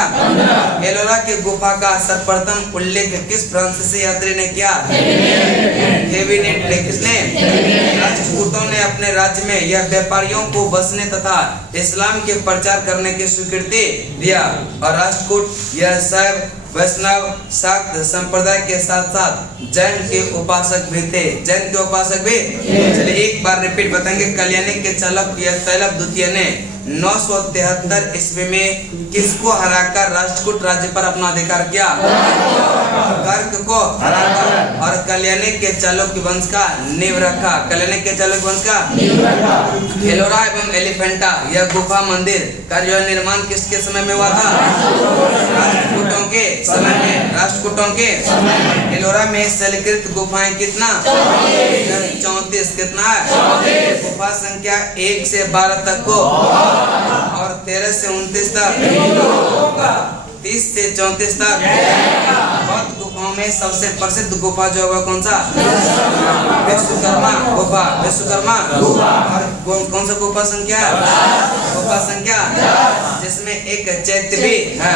एलोरा के गुफा का सर्वप्रथम उल्लेख किस फ्रांसीसी यात्री ने किया? हेविनेट ने। किसने? राष्ट्रकूटों ने अपने राज्य में यह व्यापारियों को बसने तथा इस्लाम के प्रचार करने की स्वीकृति दिया, और राष्ट्रकूट यह शैव वैष्णव शाक्त संप्रदाय के साथ साथ जैन के उपासक भी थे। जैन के उपासक भी। चलिए एक बार रिपीट बताएंगे, कल्याणी के चालक यह तैलप द्वितीय ने 973 ईस्वी में किसको हराकर राष्ट्रकूट राज्य पर अपना अधिकार किया? कर्क को हराकर। और कल्याणी के चालुक्य वंश का नींव रखा। कल्याणी के चालुक्य वंश का एलोरा एवं एलिफेंटा यह गुफा मंदिर का जो निर्माण किसके समय में हुआ था? राष्ट्रकूटों के समय में। राष्ट्रकूटों के एलोरा में शैलकृत गुफाएं कितना? 34। कितना है? गुफा संख्या 1 से 12 तक को और 13 से 29 तक, 30 से 34 तक। बौद्ध गुफाओं में सबसे प्रसिद्ध गुफा जो है कौन सा? विश्वकर्मा गुफा। विश्वकर्मा और कौन सा गुफा संख्या? गुफा संख्या जिसमें एक चैत्य भी है।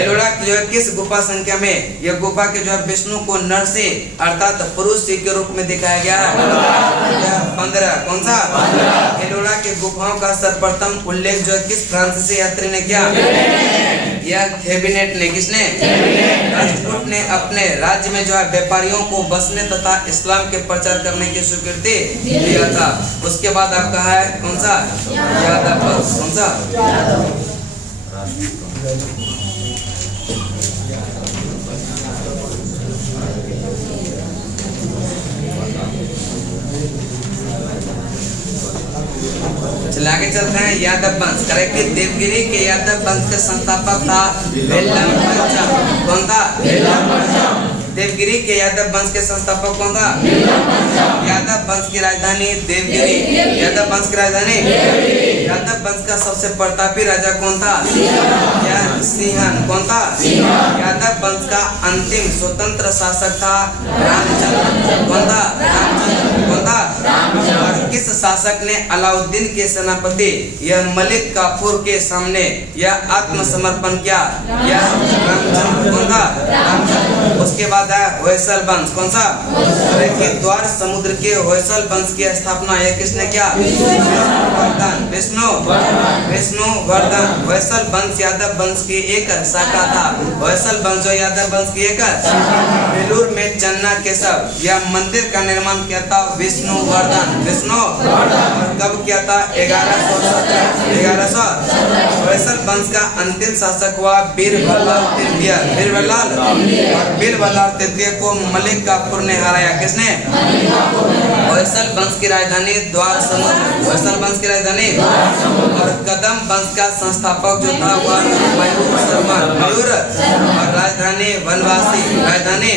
एलोरा जो है किस गुफा संख्या में? यह गुफा के जो है विष्णु को नर से अर्थात पुरुष के रूप में दिखाया गया है। 15। कौन सा? एलोरा के गुफाओं का सर्वप्रथम उल्लेख जो है किस फ्रांसीसी यात्री ने किया? यह कैबिनेट ने। किसने? राष्ट्रकूट ने अपने राज्य में जो है व्यापारियों को बसने तथा इस्लाम के प्रचार करने की स्वीकृति दिया था। उसके बाद आपका है कौन सा? यादव वंश। कौन सा? चलिए आगे चलते हैं। यादव वंश। करेक्ट। देवगिरी के यादव वंश के संस्थापक था वेल्लम पंचम। कौन था? देवगिरी के यादव वंश के संस्थापक कौन था? यादव वंश की राजधानी देवगिरी। यादव वंश की राजधानी। यादव वंश का सबसे प्रतापी राजा कौन था? सिंहन। कौन था? यादव वंश का अंतिम स्वतंत्र शासक था रामचंद्र। कौन था? रामचंद्र। कौन था? और किस शासक ने अलाउद्दीन के सेनापति यह मलिक काफूर के सामने यह आत्मसमर्पण किया? यह रामचंद्र। कौन था? रामचंद्र। उसके बाद है होयसल वंश। कौन सा? द्वार समुद्र के होयसल वंश की स्थापना यह किसने किया? विष्णुवर्धन। होयसल वंश यादव वंश की एक शाखा था। होयसल वंश जो यादव वंश की एक बेलूर में चन्ना केशव यह मंदिर का निर्माण किया था विष्णुवर्धन। और कब किया था? 1100। होयसल वंश का अंतिम शासक हुआ बीरबल्लाल तृतीय। बीरबल्लाल और बीरबल्लाल तृतीय को मलिक काफूर ने हराया। किसने? होयसल वंश की राजधानी द्वार समुद्र। होयसल वंश की राजधानी। और कदम वंश का संस्थापक जो था वह मयूर शर्मा। मयूर। और राजधानी वनवासी। राजधानी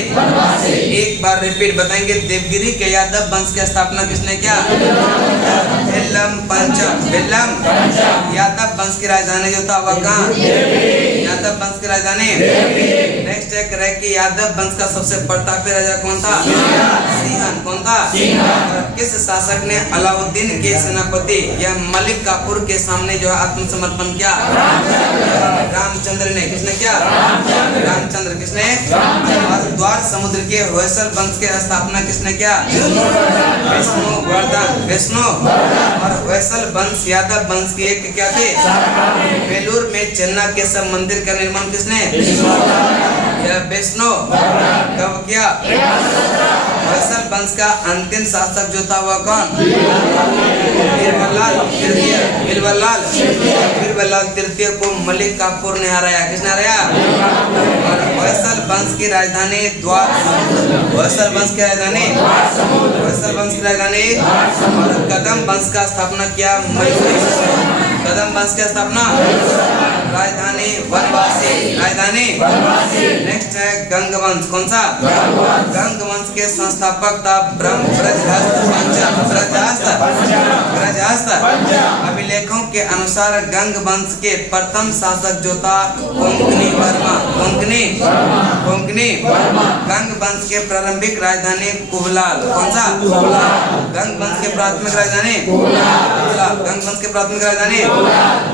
एक बार रिपीट बताएंगे। देवगिरी के यादव वंश की स्थापना किसने किया? वेल्लम पंचम। वेल्लम यादव वंश की राजधानी जो था वह कहाँ? यादव वंश की राजधानी। नेक्स्ट एक रहे कि यादव वंश का सबसे प्रतापी राजा कौन था? सिंहन। कौन था? और किस शासक ने अलाउद्दीन के सेनापति यह मलिक काफूर के सामने जो है आत्मसमर्पण किया? रामचंद्र ने। किसने किया? रामचंद्र। किसने? और द्वार समुद्र के होयसल वंश की स्थापना किसने किया? विष्णुवर्धन। विष्णु और होयसल वंश यादव वंश की एक क्या थे? बेलूर में चन्ना के सब मंदिर का निर्माण किसने? यह विष्णु। कब किया? होयसल वंश का अंतिम शासक जो था वह कौन? बीरबल्लाल तृतीय। बीरबल्लाल तृतीय को मलिक काफूर ने हराया। किसने हराया? और होयसल वंश की राजधानी द्वार। होयसल वंश की राजधानी। होयसल वंश की राजधानी। और कदम वंश का स्थापना किया मयूर। कदम वंश की स्थापना राजधानी वनवासी। राजधानी। नेक्स्ट है गंग वंश। कौन सा? गंग वंश के संस्थापक था ब्रजहस्त पंचम। ब्रजहस्त। अभिलेखों के अनुसार गंग वंश के प्रथम शासक जो था कोंकणी वर्मा। कोंकणी। गंग वंश के प्रारंभिक राजधानी कुबलाल। कौन सा? गंग वंश के प्राथमिक राजधानी कुबलाल। गंग वंश के प्राथमिक राजधानी।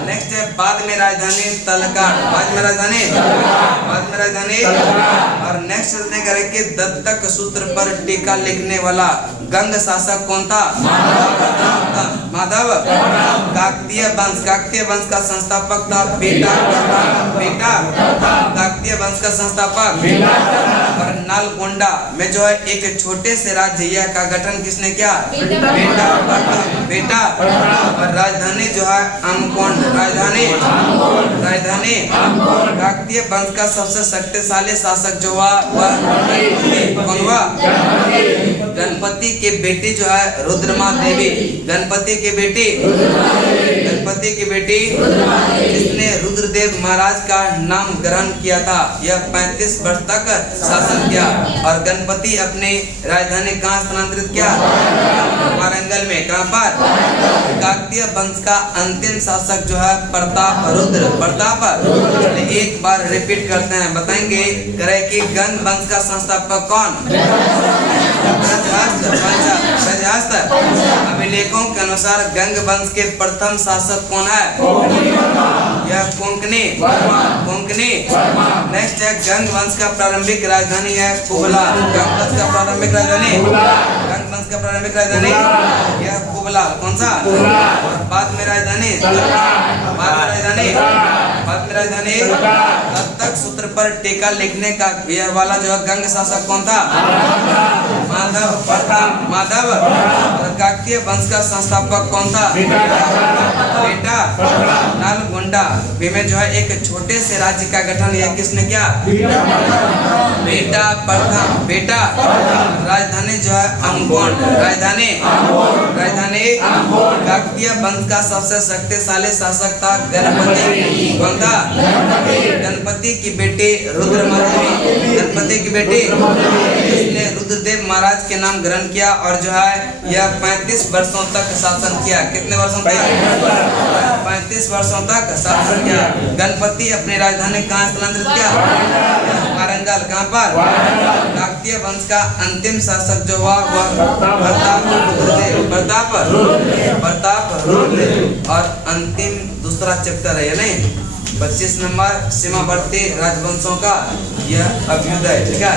नेक्स्ट है बाद में राजधानी तलकाट। बाद में राजधानी। और नेक्स्ट चलते करें कि दत्तक सूत्र पर टीका लिखने वाला गंग शासक कौन था? माधव। काकतीय वंश का संस्थापक था बेटा। काकतीय वंश का संस्थापक और नालगोंडा में जो है एक छोटे से राज्य का गठन किसने किया? बेटा। और राजधानी जो है अमकोंड, राजधानी काकतीय वंश का सबसे शक्तिशाली शासक जो हुआ वह कौन हुआ? गणपति के बेटी जो है रुद्रमा देवी। गणपति की बेटी जिसने रुद्रदेव महाराज का नाम ग्रहण किया था। यह 35 वर्ष तक शासन किया और गणपति अपनी राजधानी कहाँ स्थानांतरित किया? वारंगल में। कहाँ पर? काकतीय वंश का अंतिम शासक जो है प्रताप। एक बार रिपीट करते हैं, बताएंगे करे कि गंग वंश का संस्थापक कौन? ब्रजहस्त। अभिलेखों के अनुसार गंग वंश के प्रथम शासक कौन है? यह कोंकणी। नेक्स्ट है गंग वंश का प्रारंभिक राजधानी है कुबला। गंग वंश का प्रारंभिक राजधानी यह कुबला। कौन सा? बाद में राजधानी दत्तक सूत्र पर टीका लिखने का यह वाला जो है गंग शासक कौन था? माधव। और काकतीय वंश का संस्थापक कौन था? बेटा। नालगोंडा में जो है एक छोटे से राज्य का गठन यह किसने किया? बेटा। राजधानी जो है अमकोंड। राजधानी काकतीय वंश का सबसे शक्तिशाली शासक था गणपति। कौन था? गणपति की बेटी रुद्रमा देवी। जिसने रुद्रदेव महाराज के नाम ग्रहण किया और जो है यह 35 वर्षों तक शासन किया। कितने वर्षों तक? 35 वर्षों तक शासन किया। गणपति अपनी राजधानी कहाँ स्थानांतरित किया? वारंगल। कहाँ पर? काकतीय वंश का अंतिम शासक जो हुआ वह प्रताप रुद्रदेव। और अंतिम दूसरा चैप्टर है नहीं 25 नंबर सीमावर्ती राजवंशों का यह अभ्युदय। ठीक है,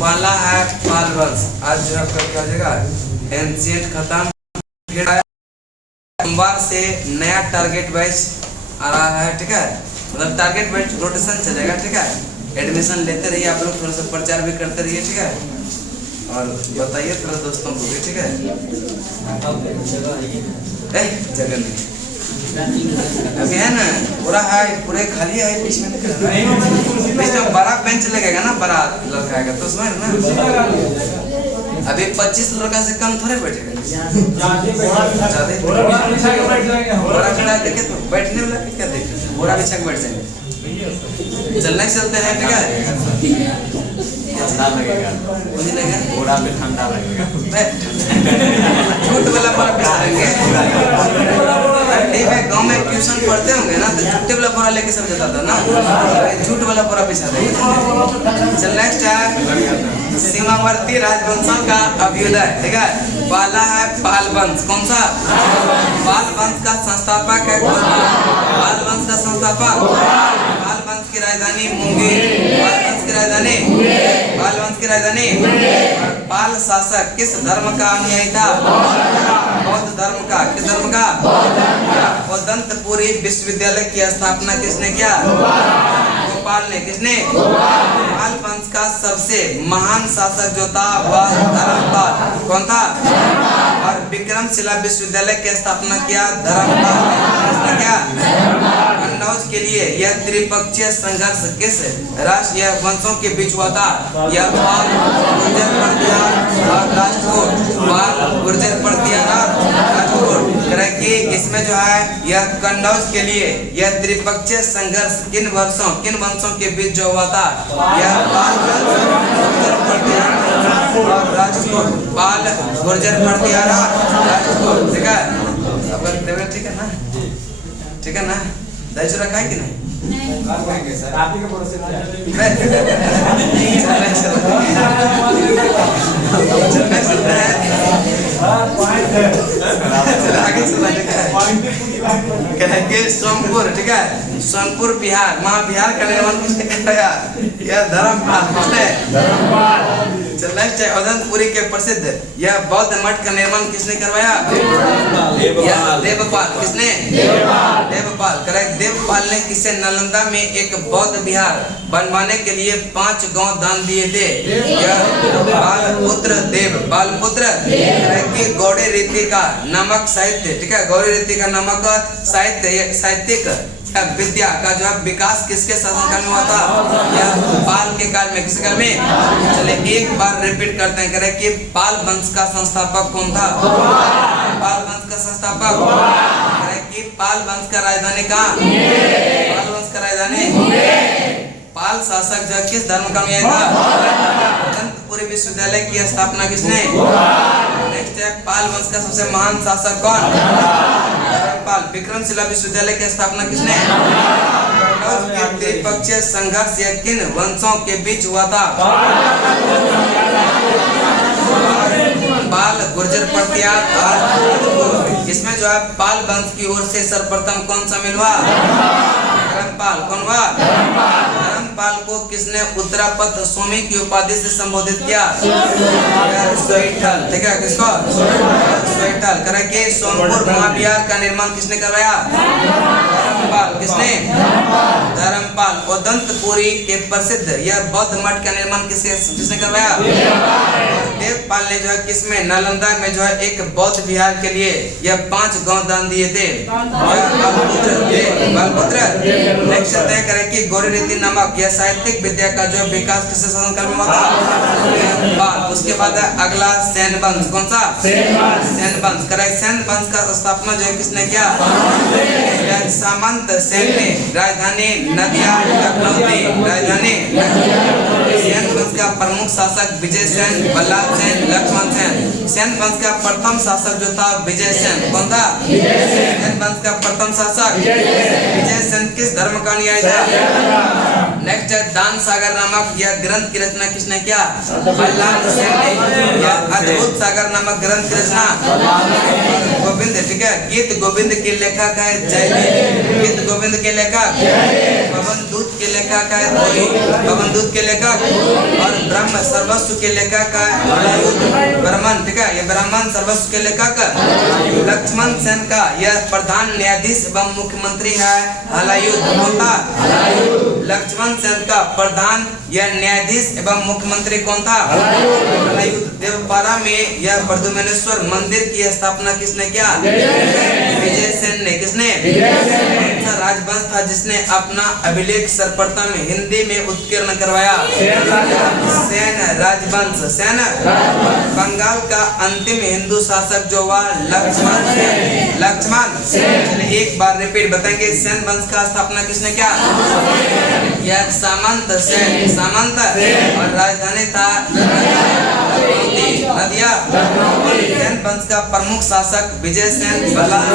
पहला है पाल वंश। आज जो आपका क्या हो जाएगा? एंशिएंट खत्म। सोमवार से नया टारगेट बैच आ रहा है। ठीक है, मतलब टारगेट बैच रोटेशन चलेगा। ठीक है, एडमिशन लेते रहिए आप लोग, थोड़ा सा प्रचार भी करते रहिए। ठीक है, और बताइए थोड़ा दोस्तों को भी। ठीक है, जगह नहीं अभी है ना, पूरा है, पूरे खाली है। बीच में बड़ा बेंच लगेगा ना, बड़ा लड़का आएगा तो उसमें ना अभी 25 लड़का से कम थोड़े बैठेगा। बड़ा देखे तो बैठने वाला क्या देखे, बोरा बिछा के बैठ जाएंगे। चलना ही चलते हैं। ठीक है, ठंडा लगेगा, बोरा पे ठंडा लगेगा। झूठ वाला बोरा बिछा देंगे। गाँव में ट्यूशन पढ़ते होंगे ना, तो झूठे वाला बोरा लेके सब जाता था ना, झूठ वाला बोरा बिछा देंगे। चल नेक्स्ट है सीमावर्ती राजवंशों का अभ्युदय। ठीक है, पहला है पाल वंश। कौन सा? पाल वंश का संस्थापक है। पाल वंश का संस्थापक, पाल वंश की राजधानी मुंगेर। पाल वंश की राजधानी। पाल शासक किस धर्म का अनुयायी था? बौद्ध धर्म का। किस धर्म का? उदंतपुरी विश्वविद्यालय की स्थापना किसने किया? गोपाल ने। किसने? पाल वंश का सबसे महान शासक जो था वह धर्मपाल। कौन था? और विक्रमशिला विश्वविद्यालय की स्थापना किया धर्मपाल ने। क्या? कन्नौज के लिए यह त्रिपक्षीय संघर्ष किस राष्ट्रीय वंशों के बीच हुआ था? यह पाल, गुर्जर, पड़तियार और राजपूत। पाल, गुर्जर, पड़तियार और राजपूत। इसमें जो है यह कन्नौज के लिए यह त्रिपक्षीय संघर्ष किन वंशों के बीच जो हुआ था? यह पाल, गुर्जर, पड़तियार और राजपूत। पाल, गुर्जर, पड़तियार और राजपूत। ठीक है, अब ठीक है ना? ठीक है ना? दही रखा है कि नहीं? सर आप ही के भरोसे सोनपुर। ठीक है, सोनपुर बिहार। वहाँ बिहार का निर्माण किसने कराया? यह धर्मपाल। नेक्स्ट है अदंतपुरी के प्रसिद्ध यह बौद्ध मठ का निर्माण किसने करवाया? देवपाल। किसने? देवपाल। करेक्ट। देवपाल ने किसे नालंदा में एक बौद्ध विहार बनवाने के लिए 5 गांव दान दिए थे? बालपुत्र देव। बालपुत्र की गौड़ी रीति का नामक साहित्य, ठीक है, गौड़ी रीति का नामक साहित्यिक विद्या का जो है विकास किसके शासनकाल में हुआ था? यह पाल के काल में। किसके काल में? चलिए एक बार रिपीट करते हैं, करें कि पाल वंश का संस्थापक कौन था? पाल वंश का संस्थापक करें कि पाल वंश का राजधानी कहाँ? पाल वंश का राजधानी पाल शासक जो किस धर्म का में था? अदंतपुरी विश्वविद्यालय की स्थापना किसने? नेक्स्ट है पाल वंश का सबसे महान शासक कौन? धर्मपाल। विक्रमशिला विश्वविद्यालय की स्थापना किसने? द्विपक्षीय संघर्ष या किन वंशों के बीच हुआ था? पाल, गुर्जर, पर्तियार और इसमें जो है पाल वंश की ओर से सर्वप्रथम कौन शामिल हुआ? धर्मपाल। कौन हुआ? धर्मपाल को किसने उत्तरापद स्वामी की उपाधि से संबोधित किया? सोईठल। ठीक है, किसको? सोईठल। करें कि सोमपुर महाविहार का निर्माण किसने करवाया? धर्मपाल। किसने? धर्मपाल। अदंतपुरी के प्रसिद्ध यह बौद्ध मठ का निर्माण किसने करवाया? देवपाल ने जो है किसमें? नालंदा में जो है एक बौद्ध विहार के लिए यह 5 गांव दान दिए थे। बालपुत्र। नेक्स्ट तय करें कि गौड़ी रीति नामक यह साहित्यिक विद्या का जो विकास किसके शासनकाल में हुआ था? उसके बाद अगला सेन वंश। कौन सा? सेन वंश। करेक्ट। सेन वंश का स्थापना जो है किसने किया? सामंत सेन ने। राजधानी नदिया लखनऊ। राजधानी। सेन वंश का प्रमुख शासक विजय सेन, बल्लाल सेन, लक्ष्मण सेन। सेन वंश का प्रथम शासक जो था विजय सेन। कौन था? सेन वंश का प्रथम शासक विजय सेन किस धर्म का अनुयायी था? नेक्स्ट है दान सागर नामक यह ग्रंथ की रचना किसने किया? बल्लाल सेन ने। यह अद्भुत सागर नामक ग्रंथ की रचना गोविंद। ठीक है। गीत गोविंद के लेखक है जयवीर। गीत गोविंद के लेखक पवन दूत के लेखक है पवन दूत के लेखक और ब्रह्म सर्वस्व के लेखक है ब्राह्मण। ठीक है, ये ब्राह्मण सर्वस्व के लेखक लक्ष्मण सेन का यह प्रधान न्यायाधीश एवं मुख्यमंत्री है हलायुद्ध। कौन था? लक्ष्मण सेन का प्रधान यह न्यायाधीश एवं मुख्यमंत्री कौन था? हलायुद्ध। देवपारा में यह प्रद्युम्नेश्वर मंदिर की स्थापना किसने किया? विजय सेन ने। किसने? राजवंश था जिसने अपना अभिलेख सर्वप्रथम हिंदी में उत्कीर्ण करवाया? सेन राजवंश। सेन। बंगाल का अंतिम हिंदू शासक जो हुआ लक्ष्मण सेन। लक्ष्मण। चलिए एक बार रिपीट बताएंगे। सेन वंश का स्थापना किसने किया? यह सामंत सेन। सामंत। और राजधानी था नदिया। सेन वंश का प्रमुख शासक विजय सेन, बल्लाल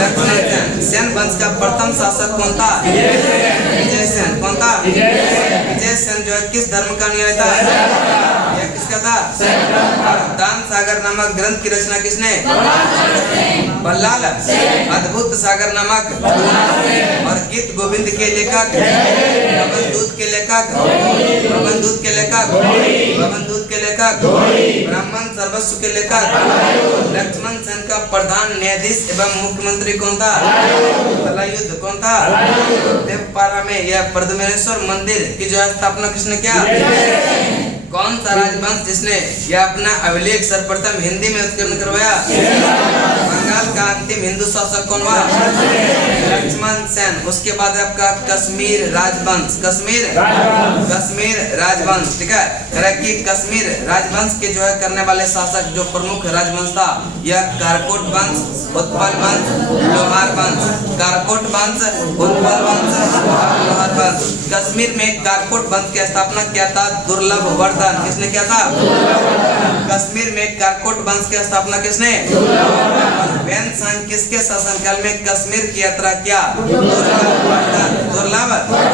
लक्ष्मण सेन। सेन वंश का प्रथम शासक कौन था? विजय सेन। कौन था? विजय सेन जो है किस धर्म का अनुयायी था? यह किसका था? दान सागर नामक ग्रंथ की रचना किसने? बल्लाल। अद्भुत सागर नामक और गीत गोविंद के लेखक पवन दूत के लेखक पवन दूत के लेखक पवन दूत के लेखक ब्राह्मण सर्वस्व के लेखक लक्ष्मण सेन का प्रधान न्यायाधीश एवं मुख्यमंत्री कौन था? हलायुद्ध। कौन था? देवपारा में यह प्रद्युम्नेश्वर मंदिर की जो स्थापना किसने किया? कौन सा राजवंश जिसने यह अपना अभिलेख सर्वप्रथम हिंदी में उत्कीर्ण करवाया? बंगाल का अंतिम हिंदू शासक कौन हुआ? लक्ष्मण सेन। उसके बाद आपका कश्मीर राजवंश। कश्मीर राजवंश। ठीक है, कि कश्मीर राजवंश के जो है करने वाले शासक जो प्रमुख राजवंश था यह कारकोट वंश, उत्पल वंश, लोहार वंश। कारकोट वंश, उत्पल वंश, लोहार वंश। कश्मीर में कारकोट वंश की स्थापना किया था दुर्लभ वर्धन। किसने किया था? कश्मीर में कारकोट वंश की स्थापना किसने? वैनसांग किसके शासनकाल में कश्मीर की यात्रा किया? दुर्लभ। और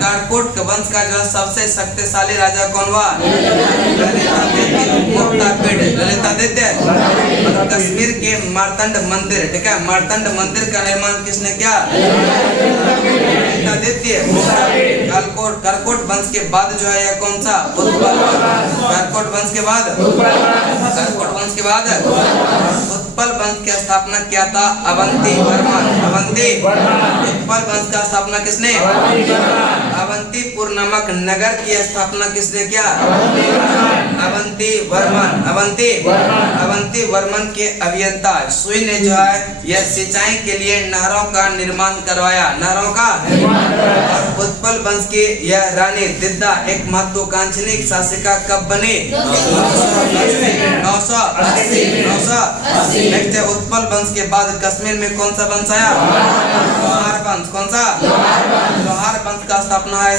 कारकोट वंश का जो है सबसे शक्तिशाली राजा कौन हुआ? ललितादित्य मुक्तापिंड, ललितादित्य। और कश्मीर के मार्तंड मंदिर, ठीक है, मार्तंड मंदिर का निर्माण किसने किया? ललितादित्य। करकोट वंश के बाद जो है यह कौन सा? उत्पल। करकोट वंश के बाद, करकोट वंश के बाद उत्पल वंश की स्थापना किया था अवंती वर्मन। अवंती, उत्पल वंश का स्थापना किसने? अवंतीपुर नामक नगर की स्थापना किसने किया? अवंती वर्मन। अवंती वर्मन के अभियंता सुई ने जो है यह सिंचाई के लिए नहरों का निर्माण करवाया, नहरों का। और उत्पल वंश की यह रानी दिद्दा एक महत्वाकांक्षी शासिका कब बनी? 980। नेक्स्ट है उत्पल वंश के बाद कश्मीर में कौन सा वंश आया? लोहार वंश। कौन सा? लोहार वंश का स्थापना है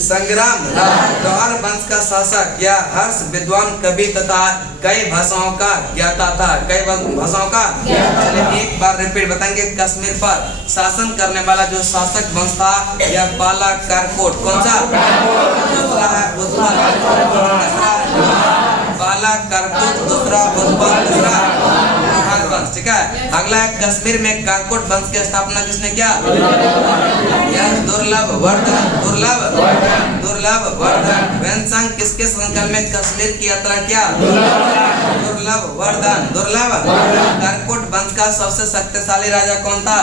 संग्राम। लोहार वंश का शासक या हर्ष विद्वान कवि तथा कई भाषाओं का ज्ञाता था। कई भाषाओं का। चलिए एक बार रिपीट बताएंगे। कश्मीर पर शासन करने वाला जो शासक वंश था यह पाला करकोट। कौन सा? दूसरा है उत्पल। पाला करकोट दूसरा, उत्पल तीसरा, लोहार वंश। ठीक है, अगला है कश्मीर में करकोट वंश की स्थापना किसने किया? यह दुर्लभ वर्धन। वेंसंग किसके संकल्प में कश्मीर की यात्रा किया? दुर्लभ वर्धन। करकोट वंश का सबसे शक्तिशाली राजा कौन था?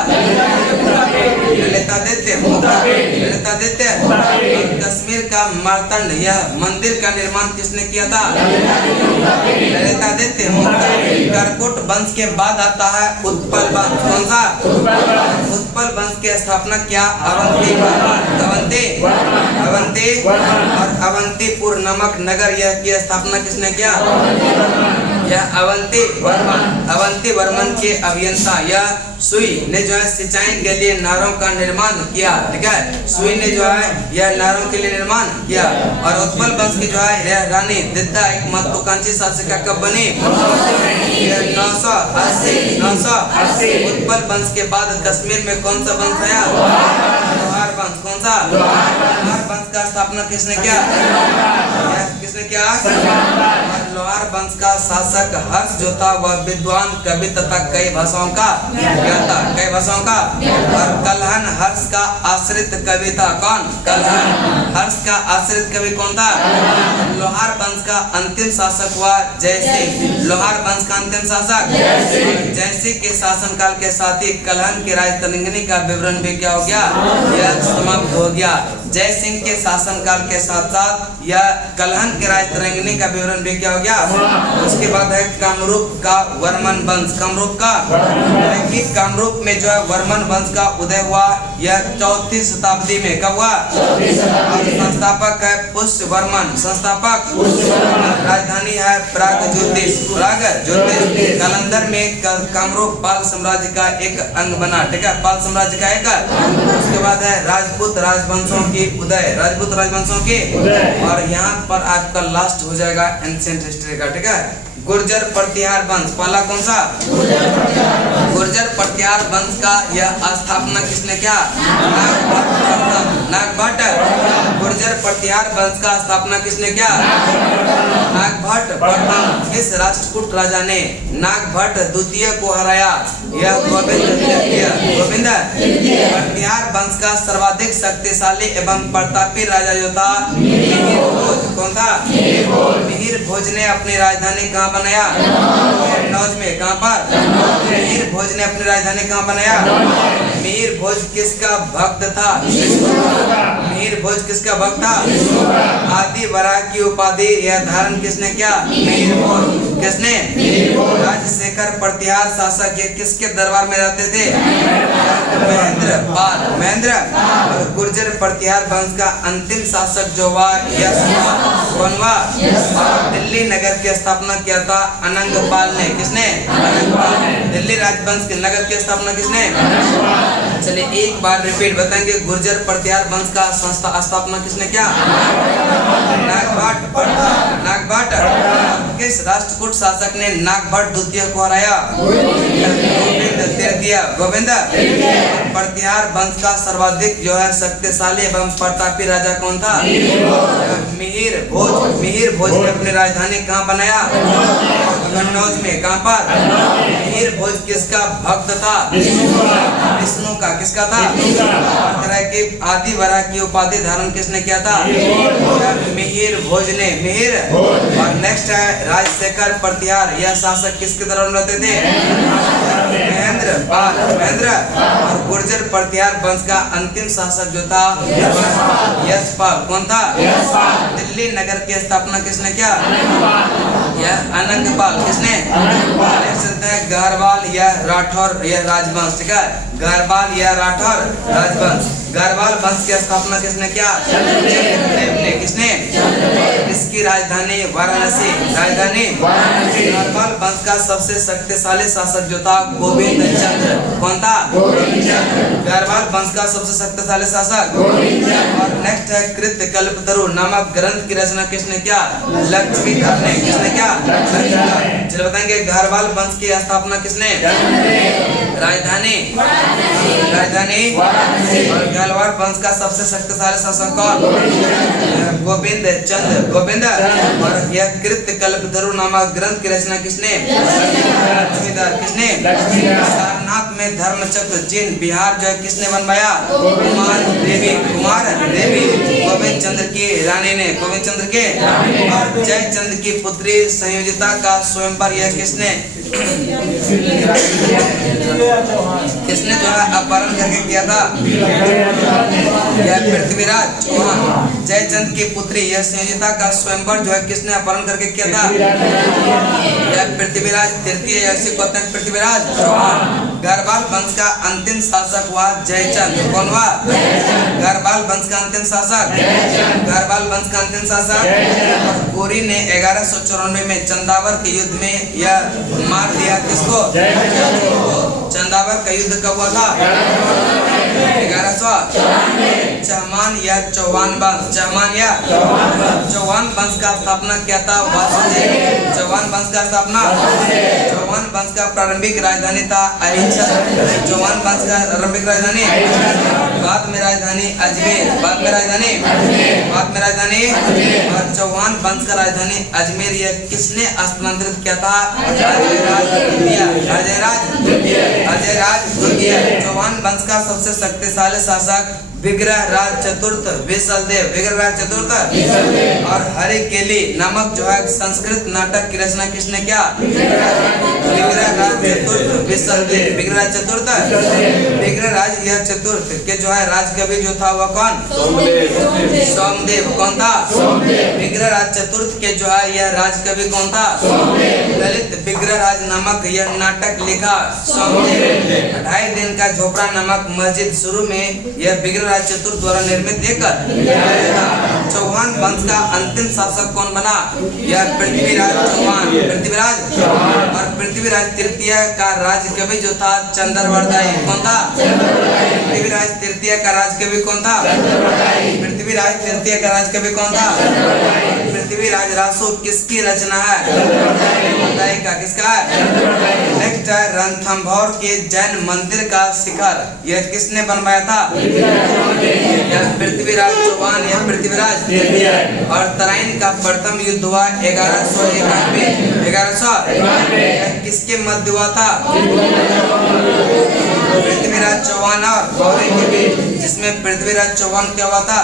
ललितादित्य। कश्मीर का मार्तंड यह मंदिर का निर्माण किसने किया था? ललितादित्य। करकोट वंश के बाद आता है उत्पल वंश। कौन सा? उत्पल वंश की स्थापना किया अवंती और अवंतीपुर नामक नगर यह की स्थापना किसने किया? यह अवंती वर्मन के अभियंता यह सुई ने जो है सिंचाई के लिए नहरों का निर्माण किया। ठीक है, सुई ने जो है यह नहरों के लिए निर्माण किया। और उत्पल वंश की जो है यह रानी दिद्दा एक महत्वाकांक्षी शासिका कब बनी? 980। उत्पल वंश के बाद कश्मीर में कौन सा वंश आया? लोहार वंश। कौन सा? लोहार वंश का स्थापना किसने किया? किसने किया? लोहार वंश का शासक हर्ष जो था वह विद्वान कवि तथा कई भाषाओं का ज्ञाता। कई भाषाओं का। और कलहन हर्ष का आश्रित कवि था। कौन? कलहन। हर्ष का आश्रित कवि कौन था? लोहार वंश का अंतिम शासक हुआ जयसिंह। लोहार वंश का अंतिम शासक जयसिंह के शासनकाल के साथ ही कलहन की राजतरंगिणी का विवरण भी क्या हो गया? यह समाप्त हो गया। जय सिंह के शासनकाल के साथ साथ यह कलहन के राजतरंगिणी का विवरण भी क्या हो गया? उसके बाद है कामरूप का वर्मन वंश। कामरूप का, कामरूप में जो है वर्मन वंश का उदय हुआ यह 4वीं शताब्दी में। कब हुआ? और संस्थापक है पुष्य वर्मन। संस्थापक। राजधानी है प्रागज्योतिष। कलंदर में कामरूप पाल साम्राज्य का एक अंग बना। ठीक है, पाल साम्राज्य का एक। उसके बाद है राजपूत राजवंशों की उदय। राजपूत राजवंशों की। और यहाँ पर आपका लास्ट हो जाएगा एंशिएंट हिस्ट्री का। ठीक है, गुर्जर प्रतिहार वंश। पहला कौन सा? गुर्जर प्रतिहार वंश का यह स्थापना किसने किया? नागभट्ट। गुर्जर प्रतिहार वंश का स्थापना किसने किया? नागभट्ट प्रथम। किस राष्ट्रकूट राजा ने नागभट्ट द्वितीय को हराया? यह गोविंद द्वितीय। प्रतिहार वंश का सर्वाधिक शक्तिशाली एवं प्रतापी राजा जो था मिहिर भोज। कौन था? मिहिर भोज ने अपनी राजधानी कहाँ बनाया? कन्नौज में। कहाँ पर? मिहिर भोज ने अपनी राजधानी कहाँ बनाया? मिहिर भोज किसका भक्त था? मिहिर भोज किसका भक्त था? आदि वराह की उपाधि यह धारण किसने किया? मिहिर भोज। किसने? राजशेखर प्रतिहार शासक ये किसके दरबार में रहते थे? महेंद्र पाल। महेंद्र। और गुर्जर प्रतिहार वंश का अंतिम शासक जो हुआ यह कौन हुआ? दिल्ली नगर की स्थापना किया था अनंगपाल ने। किसने? अनंगपाल। दिल्ली राजवंश के नगर की स्थापना किसने? चलिए एक बार रिपीट बताएंगे। गुर्जर प्रतिहार वंश का स्थापना किसने किया? नागभट्ट। किस राष्ट्रकूट शासक ने नागभट्ट द्वितीय को हराया? गोविंद तृतीय गोविंद। प्रतिहार वंश का सर्वाधिक जो है शक्तिशाली एवं प्रतापी राजा कौन था? मिहिर भोज। मिहिर भोज ने अपनी राजधानी कहाँ बनाया? कन्नौज में। कहाँ पर? मिहिर भोज किसका भक्त था? विष्णु का। किसका था? और तरह की आदि वरा की उपाधि धारण किसने किया था? मिहिर भोज ने। मिहिर। और नेक्स्ट है राजशेखर प्रतिहार, यह शासक किसके दौरान रहते थे? महेंद्र पाल। महेंद्र। और गुर्जर प्रतिहार वंश का अंतिम शासक जो था यशपाल। कौन था? दिल्ली नगर की स्थापना किसने किया? अनंगपाल। किसने? गढ़वाल या राठौर या राजवंश। ठीक है, गढ़वाल या राठौर राजवंश। गढ़वाल वंश की स्थापना किसने किया? चंद्रदेव ने। किसने? इसकी राजधानी वाराणसी। राजधानी गढ़वाल वंश का सबसे शक्तिशाली शासक जो था गोविंद चंद्र। कौन था? गढ़वाल वंश का सबसे शक्तिशाली शासक। और नेक्स्ट है कृत कल्पतरु नामक ग्रंथ की रचना किसने किया? लक्ष्मीधर ने। किसने किया? चलो बताएंगे गढ़वाल वंश की स्थापना किसने? राजधानी और गढ़वाल वंश का सबसे शक्तिशाली शासक कौन? गोविंद चंद्र। गोविंद। और यह कृत कल्पतरु नामक ग्रंथ की रचना किसने? लक्ष्मीधर। किसने? सारनाथ में धर्मचक्र चिन्ह बिहार जो है किसने बनवाया? कुमार देवी। कुमार देवी गोविंद चंद्र की रानी ने। गोविंद चंद्र के। और जयचंद की पुत्री संयोजिता का स्वयंवर यह किसने जो है अपहरण करके किया था? यह पृथ्वीराज चौहान। जयचंद की पुत्री यह संयोजिता का स्वयंवर जो है किसने अपहरण करके किया था? यह पृथ्वीराज तृतीय। ऐसे कहते हैं पृथ्वीराज चौहान। गढ़वाल वंश का अंतिम शासक हुआ जयचंद। कौन हुआ? गढ़वाल वंश का अंतिम शासक। गढ़वाल वंश का अंतिम शासक। गोरी ने 1194 में चंदावर के युद्ध में यह मार दिया किसको? चंदावर का युद्ध कब हुआ था? 1100। चौहान या चौहान वंश। चौहान या चौहान वंश का स्थापना किया था वासुदेव। चौहान वंश का स्थापना। चौहान वंश का प्रारंभिक राजधानी था अहिंसा। चौहान वंश का प्रारंभिक राजधानी। बाद में राजधानी अजमेर। बाद में राजधानी। और चौहान वंश का राजधानी अजमेर यह किसने स्थानांतरित किया था? अजय राज द्वितीय। चौहान वंश का सबसे शक्तिशाली शासक विग्रह राज चतुर्थ विसलदेव। विग्रह राज चतुर्थ। और हरिकेली नामक जो है संस्कृत नाटक की रचना किसने किया? विग्रह राज चतुर्थ विसलदेव। विग्रह राज चतुर्थ। विग्रह राज यह चतुर्थ के जो है राजकवि जो था वह कौन? सोमदेव। कौन था? विग्रह राज चतुर्थ के जो है यह राजकवि कौन था? ललित विग्रह राज नामक यह नाटक लिखा सोमदेव। 2.5 दिन का झोपड़ा नामक मस्जिद शुरू में यह विग्रह राज चतुर्थ द्वारा निर्मित एक चौहान वंश का अंतिम शासक कौन बना? यह पृथ्वीराज चौहान। पृथ्वीराज। और पृथ्वीराज तृतीय का राजकवि जो था चंद्रवर्दाई। कौन था? पृथ्वीराज तृतीय का राजकवि कौन था? पृथ्वीराज तृतीय का राजकवि कौन था? पृथ्वीराज रासो किसकी रचना है? वर्दाई का। किसका है? नेक्स्ट है रणथंभौर के जैन मंदिर का शिखर यह किसने बनवाया था? यह पृथ्वीराज चौहान। यह पृथ्वीराज। और तराइन का प्रथम युद्ध हुआ 1191। किसके मध्य हुआ था? पृथ्वीराज चौहान और गौरी के बीच, जिसमें पृथ्वीराज चौहान क्या हुआ था?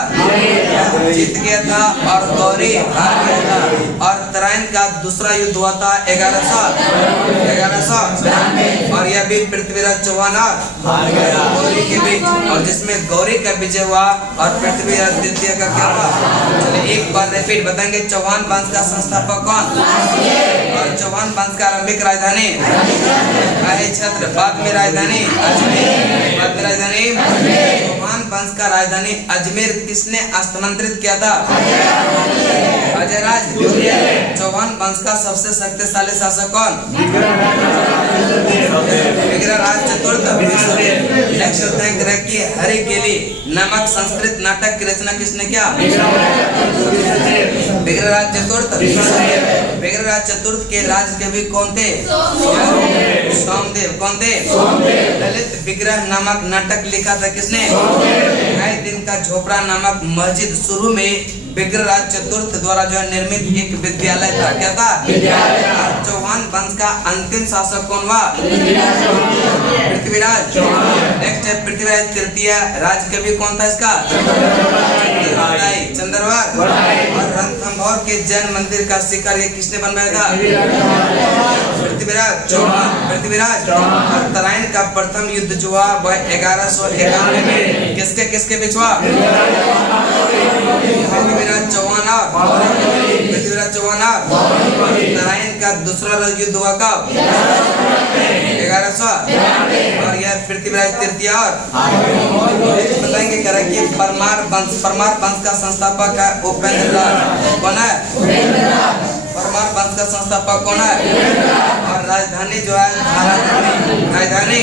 जीत गया था और गौरी हार गया था। और तराइन का दूसरा युद्ध हुआ था 1100 और यह भी पृथ्वीराज चौहान और गौरी के बीच, और जिसमें गौरी का विजय हुआ और पृथ्वीराज द्वितीय का क्या हुआ? चलिए एक बार रिपीट बताएंगे। चौहान वंश का संस्थापक कौन? और चौहान वंश का आरंभिक राजधानी छत्र। बाद में राजधानी अजमेर। बाद में राजधानी चौहान वंश का राजधानी अजमेर किसने स्थानांतरित किया था? अजय राज। चौहान वंश का सबसे शक्तिशाली शासक कौन? विग्रह राज चतुर्थ। नेक्स्ट होता है ग्रह की हरिकेली नामक संस्कृत नाटक की रचना किसने किया? विग्रह राज चतुर्थ। विग्रहराज चतुर्थ के राज कवि कौन थे? सोमदेव। कौन थे? ललित विग्रह नामक नाटक लिखा था किसने? ढाई दिन का झोपड़ा नामक मस्जिद शुरू में विग्रहराज चतुर्थ द्वारा जो है निर्मित एक विद्यालय था। क्या था? चौहान वंश का अंतिम शासक कौन हुआ? पृथ्वीराज। नेक्स्ट है पृथ्वीराज तृतीय राज कवि कौन था इसका? चंद्रवार। और रणथंभौर के जैन मंदिर का शिखर ये किसने बनवाया था? पृथ्वीराज चौहान। पृथ्वीराज। और तराइन का प्रथम युद्ध जो हुआ वह 1191 में किसके किसके बीच हुआ? पृथ्वीराज चौहान और तराइन का दूसरा युद्ध हुआ कब? 1100। और यह पृथ्वीराज तृतीय। और बताएंगे कि परमार वंश का संस्थापक है उपेंद्र राज। कौन है? परमार वंश का संस्थापक कौन है? और राजधानी जो है राजधानी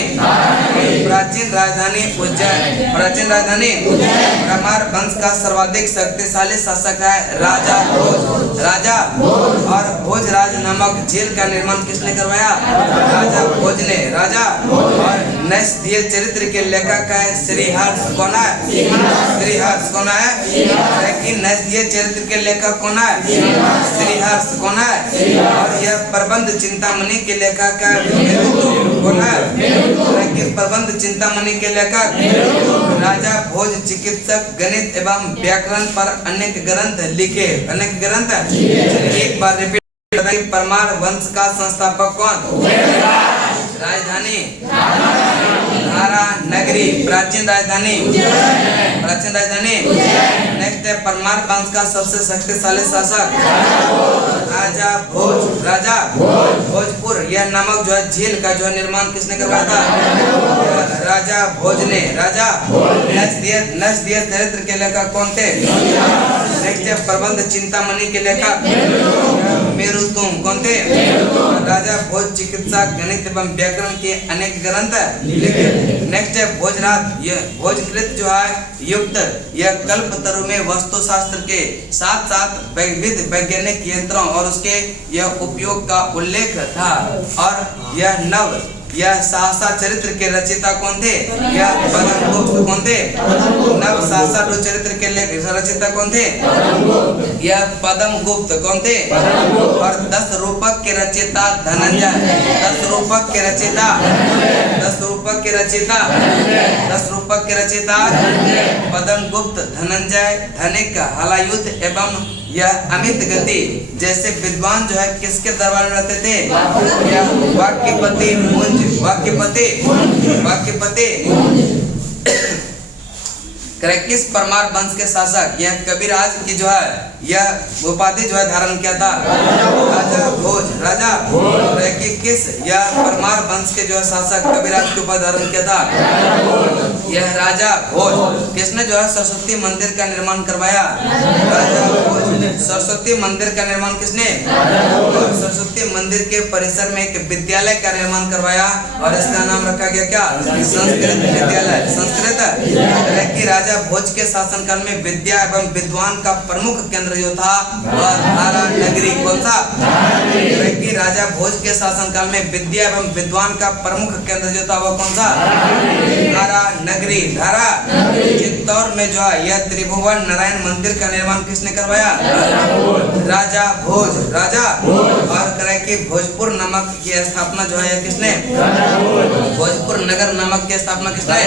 प्राचीन राजधानी उज्जैन। प्राचीन राजधानी परमार वंश का सर्वाधिक शक्तिशाली शासक है राजा भोज। राजा। और भोजराज नामक झील का निर्माण किसने करवाया? राजा भोज ने। राजा। और नैषधीय चरित्र के लेखक है श्रीहर्ष। कौन है? श्रीहर्ष। कौन है? नैषधीय चरित्र के लेखक कौन है? श्रीहर्ष। कौन है? और यह प्रबंध चिंतामणि के लेखक है मेरुदत्त। कौन है? प्रबंध चिंतामणि के लेखक राजा भोज चिकित्सक गणित एवं व्याकरण पर अनेक ग्रंथ लिखे। अनेक ग्रंथ। एक बार रिपीट। परमार वंश का संस्थापक कौन? राजधानी धारा नगरी। प्राचीन राजधानी प्राचीन राजधानी। नेक्स्ट है परमार वंश का सबसे शक्तिशाली शासक राजा भोज। राजा भोजपुर यह नामक जो है झील का जो है निर्माण किसने करवाया था? राजा भोज ने। राजा। नैषधीय चरित्र के लेखक कौन थे? नेक्स्ट है प्रबंध चिंतामणि के लेखक मेरुदत्त। कौन थे? राजा भोज चिकित्सा गणित एवं व्याकरण के अनेक ग्रंथ लिखे। नेक्स्ट है भोजराज। यह भोजकृत जो है युक्त यह कल्पतरु में वस्तु शास्त्र के साथ साथ विविध वैज्ञानिक यंत्रों और उसके यह उपयोग का उल्लेख था। और यह सहसा चरित्र के रचयिता कौन थे? यह पद्मगुप्त। कौन थे? नव सहसा चरित्र के रचयिता कौन थे? यह पद्मगुप्त। कौन थे? और 10 रूपक के रचयिता धनंजय। 10 रूपक के रचयिता 10 रूपक के रचयिता 10 रूपक के रचयिता पद्मगुप्त, धनंजय, धनिक, हलायुध एवं यह अमित गति जैसे विद्वान जो है किसके दरबार में रहते थे? यह वाक्यपति मुंज। वाक्यपति किस परमार वंश के शासक यह कविराज की जो है यह उपाधि जो है धारण किया था? राजा भोज। राजा किस यह परमार वंश के जो है शासक कविराज की उपाधि धारण किया था? यह राजा भोज। किसने जो है सरस्वती मंदिर का निर्माण करवाया? राजा भोज। सरस्वती मंदिर का निर्माण किसने? सरस्वती मंदिर के परिसर में एक विद्यालय का निर्माण करवाया और इसका नाम रखा गया क्या? संस्कृत विद्यालय। संस्कृत। राजा भोज के शासनकाल में विद्या एवं विद्वान का प्रमुख केंद्र जो था वह धारा नगरी। कौन सा? राजा भोज के शासनकाल में विद्या एवं विद्वान का प्रमुख केंद्र जो था वह कौन सा? धारा नगरी। धारा। चित्तौड़ में जो है यह त्रिभुवन नारायण मंदिर का निर्माण किसने करवाया? राजा भोज। राजा। और भोजपुर नमक की स्थापना जो है किसने? भोजपुर नगर नमक की स्थापना किसने?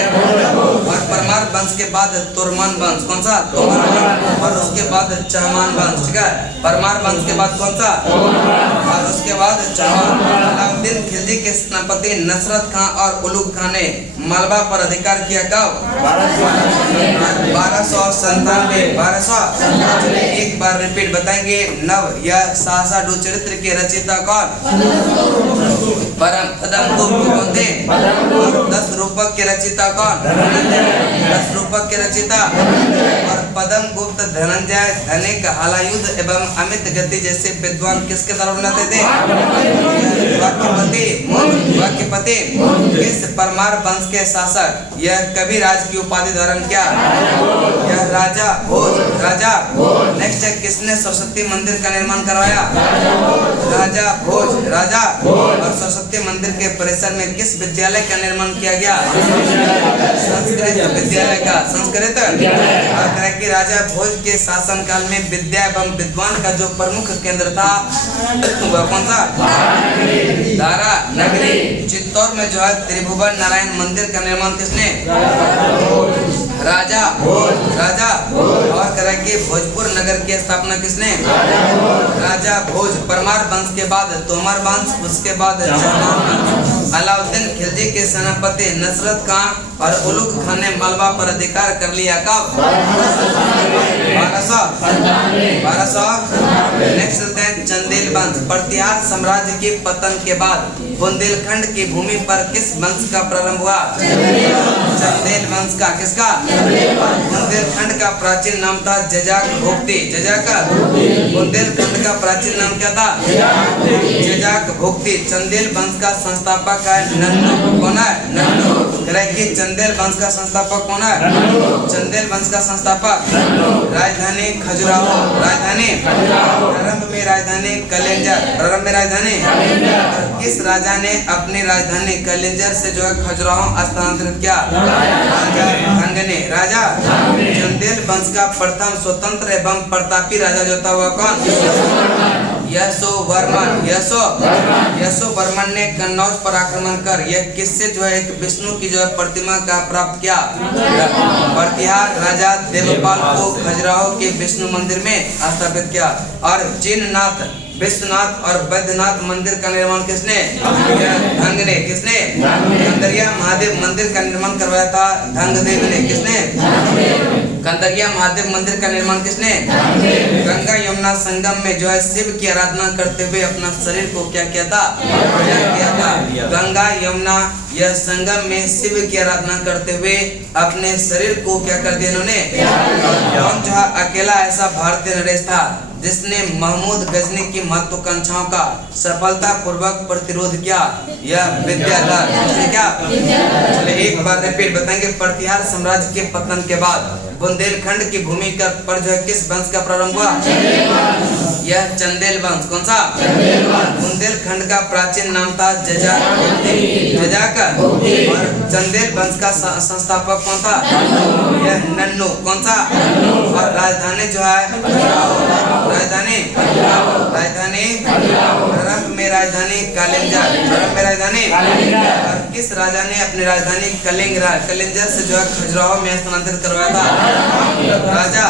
और परमार वंश के बाद तोरमान वंश। कौन सा? तोरमान। और उसके बाद चौहान वंश। ठीक है। परमार वंश के बाद कौन सा? और उसके बाद चौहान। अलाउद्दीन खिलजी के सेनापति नसरत खां और उलुग खां ने मलबा पर अधिकार किया कब? 1297। एक बार रिपीट बताएंगे। नव यह सहसा चरित्र के रचयिता कौन? पद्मगुप्त। कौन थे? 10 रूपक के रचयिता कौन? 10 रूपक के रचयिता और पद्मगुप्त, धनंजय, धनिक, हलायुध एवं अमित गति जैसे विद्वान किसके तरफ लाते थे? वाक्यपति। किस परमार वंश के शासक यह कविराज की उपाधि धारण किया? यह राजा भोज। राजा। नेक्स्ट है किसने सरस्वती मंदिर का निर्माण करवाया? राजा भोज। राजा। और सरस्वती मंदिर के परिसर में किस विद्यालय का निर्माण किया गया? संस्कृत विद्यालय का। संस्कृत। और कह कि राजा भोज के शासन काल में विद्या एवं विद्वान का जो प्रमुख केंद्र था वह कौन सा? दारा नगरी। चित्तौड़ में जो है त्रिभुवन नारायण मंदिर का निर्माण किसने? राजा भोज। राजा। और कह कि भोजपुर नगर की स्थापना किसने? राजा भोज। परमार वंश के बाद तोमर वंश, उसके बाद चौहान वंश। अलाउद्दीन खिलजी के सेनापति नसरत खां और उलुग खान ने मालवा पर अधिकार कर लिया कब? 1200। नेक्स्ट चंदेल वंश। प्रतिहार साम्राज्य के पतन के बाद बुंदेलखंड की भूमि पर किस वंश का प्रारंभ हुआ? चंदेल वंश का। किसका? बुंदेलखंड का प्राचीन नाम था जजाक भोक्ति। जजाक। बुंदेलखंड का प्राचीन नाम क्या था? जजाक भोक्ति। चंदेल वंश का संस्थापक है नन्नू। कौन है? नन्नू। कि चंदेल वंश का संस्थापक कौन है? चंदेल वंश का संस्थापक। राजधानी खजुराहो। राजधानी। प्रारंभ में राजधानी कलिंजर। प्रारंभ में राजधानी। किस राजा ने अपनी राजधानी कलिंजर से जो है खजुराहो स्थानांतरित किया? राजा धंग ने। राजा। चंदेल वंश का प्रथम स्वतंत्र एवं प्रतापी राजा जो था वह कौन? यशोवर्मन। यशोवर्मन ने कन्नौज पर आक्रमण कर यह किससे जो है एक विष्णु की जो है प्रतिमा का प्राप्त किया? प्रतिहार राजा देवपाल को खजुराहो के विष्णु मंदिर में स्थापित किया। और जिननाथ, विश्वनाथ और वैद्यनाथ मंदिर का निर्माण किसने? धंग ने। किसने? कंदरिया महादेव मंदिर का निर्माण करवाया था धंगदेव ने। किसने? कंदरिया महादेव मंदिर का निर्माण किसने? गंगा यमुना संगम में जो है शिव की आराधना करते हुए अपना शरीर को क्या किया था? किया था। गंगा यमुना यह संगम में शिव की आराधना करते हुए अपने शरीर को क्या कर दिया इन्होंने? कौन जो अकेला ऐसा भारतीय नरेश था जिसने महमूद गजनी की महत्वाकांक्षाओं का सफलता पूर्वक प्रतिरोध किया? यह विद्याधर। क्या? चलिए एक बार रिपीट बताएंगे। प्रतिहार साम्राज्य के पतन के बाद बुंदेलखंड की भूमि पर जो है किस वंश का प्रारंभ हुआ? यह चंदेल वंश। कौन सा? बुंदेलखंड का प्राचीन नाम था जजाक। और चंदेल वंश का संस्थापक कौन था? यह नन्नू। कौन सा? और राजधानी जो है राजधानी प्रारंभ में राजधानी कलिंजर। प्रारंभ में राजधानी। और किस राजा ने अपनी राजधानी कलिंजर से जो है खजुराहो में स्थानांतरित करवाया था? राजा।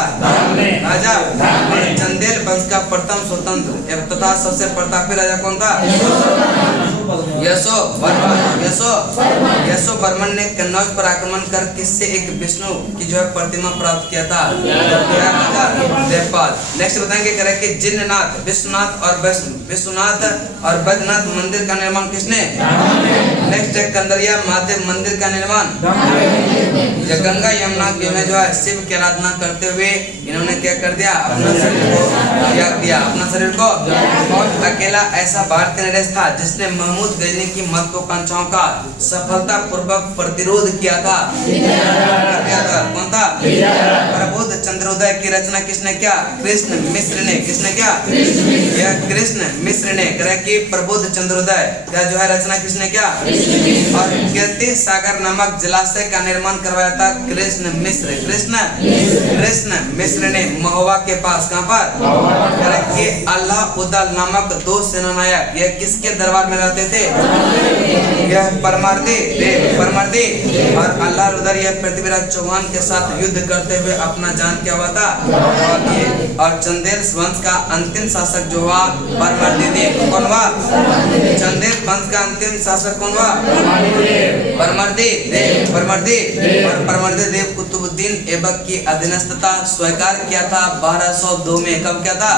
चंदेल वंश का प्रथम स्वतंत्र तथा सबसे प्रतापी राजा कौन था? यशोवर्मन ने कन्नौज पर आक्रमण कर किससे एक विष्णु की जो है प्रतिमा प्राप्त किया था? देवपाल। नेक्स्ट बताएंगे करें कि जिननाथ, विश्वनाथ और वैद्यनाथ मंदिर का निर्माण किसने? नेक्स्ट है कंदरिया महादेव मंदिर का निर्माण। गंगा यमुना के में जो है शिव की आराधना करते हुए इन्होंने क्या कर दिया? अपना शरीर को त्याग दिया। अपना शरीर को। और अकेला ऐसा भारतीय नरेश था जिसने महमूद गजनी की महत्वाकांक्षाओं का सफलता पूर्वक प्रतिरोध किया था? कौन था? प्रबोध चंद्रोदय की रचना किसने किया? कृष्ण मिश्र ने। किसने किया? यह कृष्ण मिश्र ने। कह कि प्रबोध चंद्रोदय का जो है रचना किसने किया? और कीर्ति सागर नामक जलाशय का निर्माण करवाया था कृष्ण मिश्र। कृष्ण मिश्र ने महोबा के पास। कहाँ पर? कि अल्लाह उदल नामक दो सेनानायक यह किसके दरबार में रहते थे? यह परमर्दी और अल्लाह उदल यह पृथ्वीराज चौहान के साथ युद्ध करते हुए अपना जान क्या हुआ था? और चंदेल वंश का अंतिम शासक जो हुआ परमर्दी देव। कौन हुआ? चंदेल वंश का अंतिम शासक कौन हुआ? परमर्दी देव कुतुबुद्दीन ऐबक की अधीनस्थता स्वीकार किया था 1202 में। कब क्या था?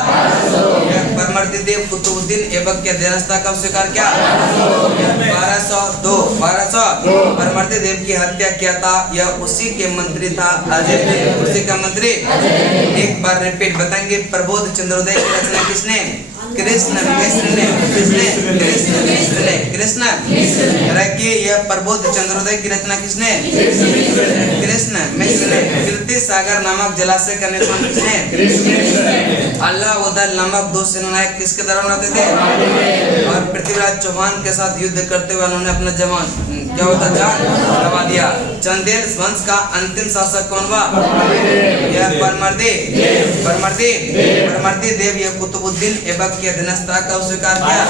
परमर्दी देव कुतुबुद्दीन ऐबक की अधीनस्थता कब स्वीकार किया? 1202। परमर्दी देव की हत्या किया था यह उसी के मंत्री था अजय देव। उसी का मंत्री। एक बार रिपीट बताएंगे। प्रबोध चंद्रोदय की रचना किसने? कृष्ण मिश्र ने कृष्ण कि यह प्रबोध चंद्रोदय की रचना किसने? कृष्ण मिश्र ने। कीर्ति सागर नामक जलाशय का निर्माण किसने? अल्लाह उदल नामक दो सेनानायक किसके दौरान रहते थे? और पृथ्वीराज चौहान के साथ युद्ध करते हुए उन्होंने अपना जवान क्या होता जान गवा दिया। चंदेल वंश का अंतिम शासक कौन हुआ? यह परमर्दी देव यह कुतुबुद्दीन ऐबक की अधीनस्था का स्वीकार किया।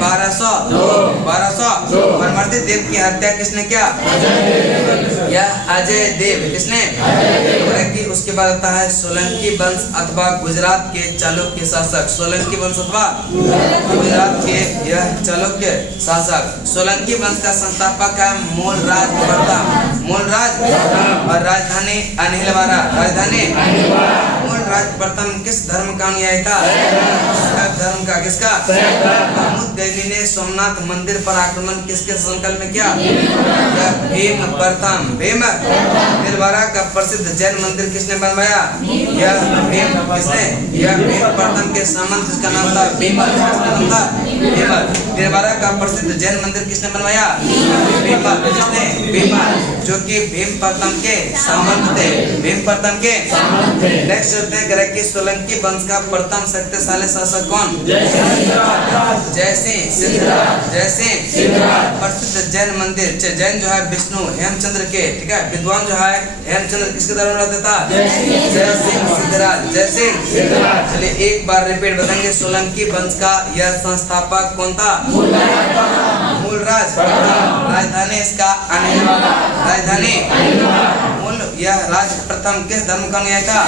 1200 परमर्दी देव की हत्या किसने किया? यह अजय देव किसने? कि उसके बाद आता है सोलंकी वंश अथवा गुजरात के चालुक्य शासक। सोलंकी वंश अथवा गुजरात के यह चालुक्य शासक। सोलंकी वंश का संस्थापक है मूलराज प्रथम। मूलराज और राजधानी अनिलवाड़ा। राजधानी मूलराज प्रथम किस धर्म का अनुयायी था? धर्म का। किसका? महमूद गजनी ने सोमनाथ मंदिर पर आक्रमण किसके संकल्प में किया? भीम प्रथम। भीम दिलवाड़ा का प्रसिद्ध जैन मंदिर किसने बनवाया? यह भीम किसने? यह भीम प्रथम के सामंत जिसका नाम था बीमल। बीमल। दिलवाड़ा का प्रसिद्ध जैन मंदिर किसने बनवाया? बीमल। किसने? बीमल, जो कि भीम प्रथम के सामंत थे। भीम प्रथम के। नेक्स्ट चलते हैं कि सोलंकी वंश का प्रथम शक्तिशाली शासक कौन? जय सिंह सिद्धराज। जय सिंह प्रसिद्ध जैन मंदिर जैन जो है विष्णु हेमचंद्र के, ठीक है, विद्वान जो है हेमचंद्र किसके दौरान रहता था? जय सिंह सिद्धराज। जय सिंह सिद्धराज। चलिए एक बार रिपीट बताएंगे। सोलंकी वंश का यह संस्थापक कौन था? मूलराज। राजधानी इसका अनिलवाड़ा। राजधानी मूल। यह राज प्रथम किस धर्म का अनुयायी था?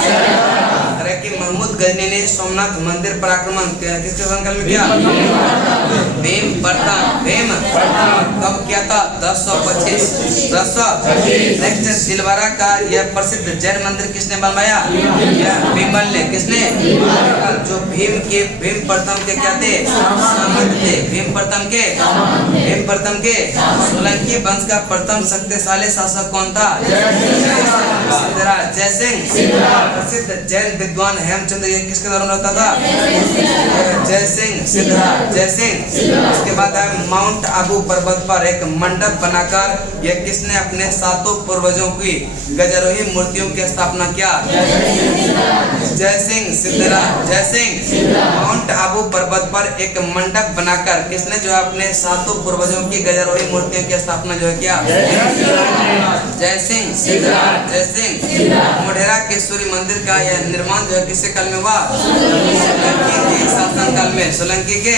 कि महमूद गजनी ने सोमनाथ मंदिर पर आक्रमण किसके संकल्प में किया? भीम प्रथम। भीम कब किया था? 1025। नेक्स्ट दिलवाड़ा का यह प्रसिद्ध जैन मंदिर किसने बनवाया? यह बीमल ने। किसने? जो भीम प्रथम के क्या थे? सामंत थे। भीम प्रथम के। सोलंकी वंश का प्रथम शक्तिशाली शासक कौन था? सिद्धराज। जय सिंह। प्रसिद्ध जैन विद्वान हेमचंद्र ये किसके दौरान रहता था? जय सिंह सिद्धराज। जय सिंह। उसके बाद है माउंट आबू पर्वत पर एक मंडप बनाकर यह किसने अपने सातों पूर्वजों की गजारोही मूर्तियों की स्थापना किया? जय सिंह सिद्धराज। जय सिंह। माउंट आबू पर्वत पर एक मंडप बनाकर किसने जो है अपने सातों पूर्वजों की गजारोही मूर्तियों की स्थापना जो है किया? जय सिंह सिद्धराज। जय सिंह। मोढेरा के सूर्य मंदिर का यह निर्माण जो है किसके काल में हुआ? सोलंकी के शासन काल में। सोलंकी के।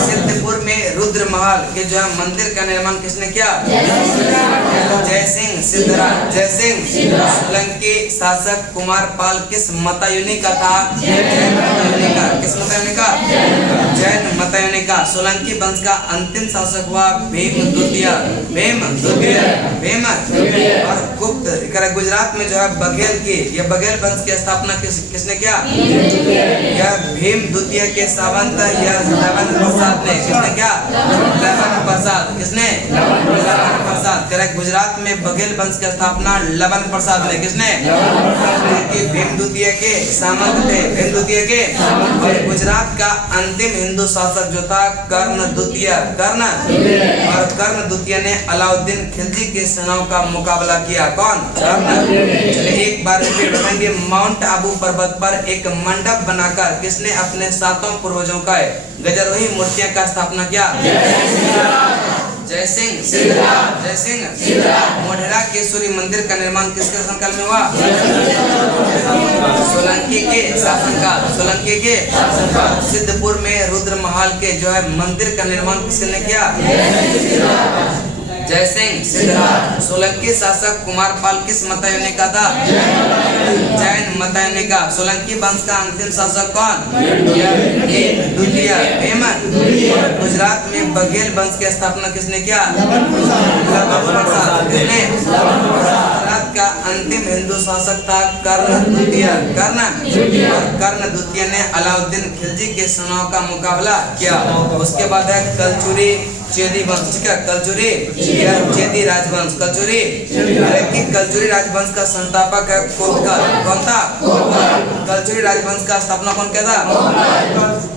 सिद्धपुर में रुद्र महल के जो है मंदिर का निर्माण किसने किया? जय सिंह सिद्धराज। जय सिंह। सोलंकी शासक कुमार पाल किस मतायुनि का था? किस मतायुनि का? जैन मतायुनि का। सोलंकी वंश का अंतिम शासक हुआ भीम द्वितीय। भीम और गुप्त। गुजरात में जो है बघेल की यह बघेल वंश की स्थापना किसने किया? यह भीम द्वितीय के सावंत या लवन प्रसाद ने। किसने किया? लवन प्रसाद। किसने? लवन प्रसाद। करेक्ट। गुजरात में बघेल वंश की स्थापना लवन प्रसाद ने। किसने? भीम द्वितीय के सामंत थे। भीम द्वितीय के। और गुजरात का अंतिम हिंदू शासक जो था कर्ण द्वितीय। कर्ण द्वितीय ने अलाउद्दीन खिलजी की सेनाओं का मुकाबला किया। कौन? कर्ण। चलिए एक बार रिपीट बताएंगे। माउंट आबू पर्वत पर एक मंडप बनाकर किसने अपने सातों पूर्वजों का गजारोही मूर्तियों का स्थापना किया? जय सिंह सिद्धराज। जय सिंह। मोढेरा के सूर्य मंदिर का निर्माण किसके संकल्प में हुआ? सोलंकी के शासनकाल। सोलंकी के। सिद्धपुर में रुद्र महल के जो है मंदिर का निर्माण किसने किया? जय सिंह सिद्धराज। सोलंकी शासक कुमार पाल किस मतायुनि का था? जैन मतायुनि का। सोलंकी वंश का अंतिम शासक कौन? द्वितीय। भीम। गुजरात में बघेल वंश की स्थापना किसने किया? किसने? गुजरात का अंतिम हिंदू शासक था कर्ण द्वितीय। कर्ण द्वितीय ने अलाउद्दीन खिलजी के सेनाओं का मुकाबला किया। उसके बाद है कलचुरी चेदी वंश। ठीक है, कलचुरी चेदी राजवंश। कलचुरी राजवंश का संस्थापक है कोटकर। कौन था? कलचुरी राजवंश का स्थापना कौन किया था?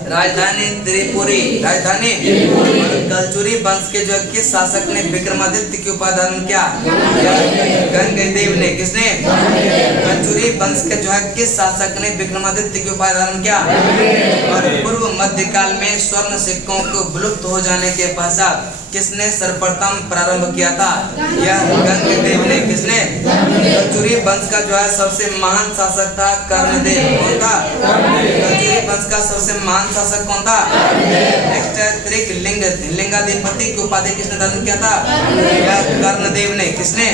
राजधानी त्रिपुरी, राजधानी कलचुरी वंश के जो किस शासक ने विक्रमादित्य की उपाधि धारण किया? गंगदेव ने। किसने? कलचुरी वंश के जो है किस शासक ने विक्रमादित्य की उपाधि धारण किया? और पूर्व मध्यकाल में स्वर्ण सिक्कों को विलुप्त हो जाने के पश्चात किसने सर्वप्रथम प्रारंभ किया था? यह गंगदेव ने। किसने? कलचुरी वंश का जो है सबसे महान शासक था कर्णदेव। कौन था? कलचुरी वंश का सबसे महान शासक कौन था? नेक्स्ट है त्रिकलिंग लिंगाधिपति की उपाधि किसने धारण किया था? यह कर्णदेव ने। किसने?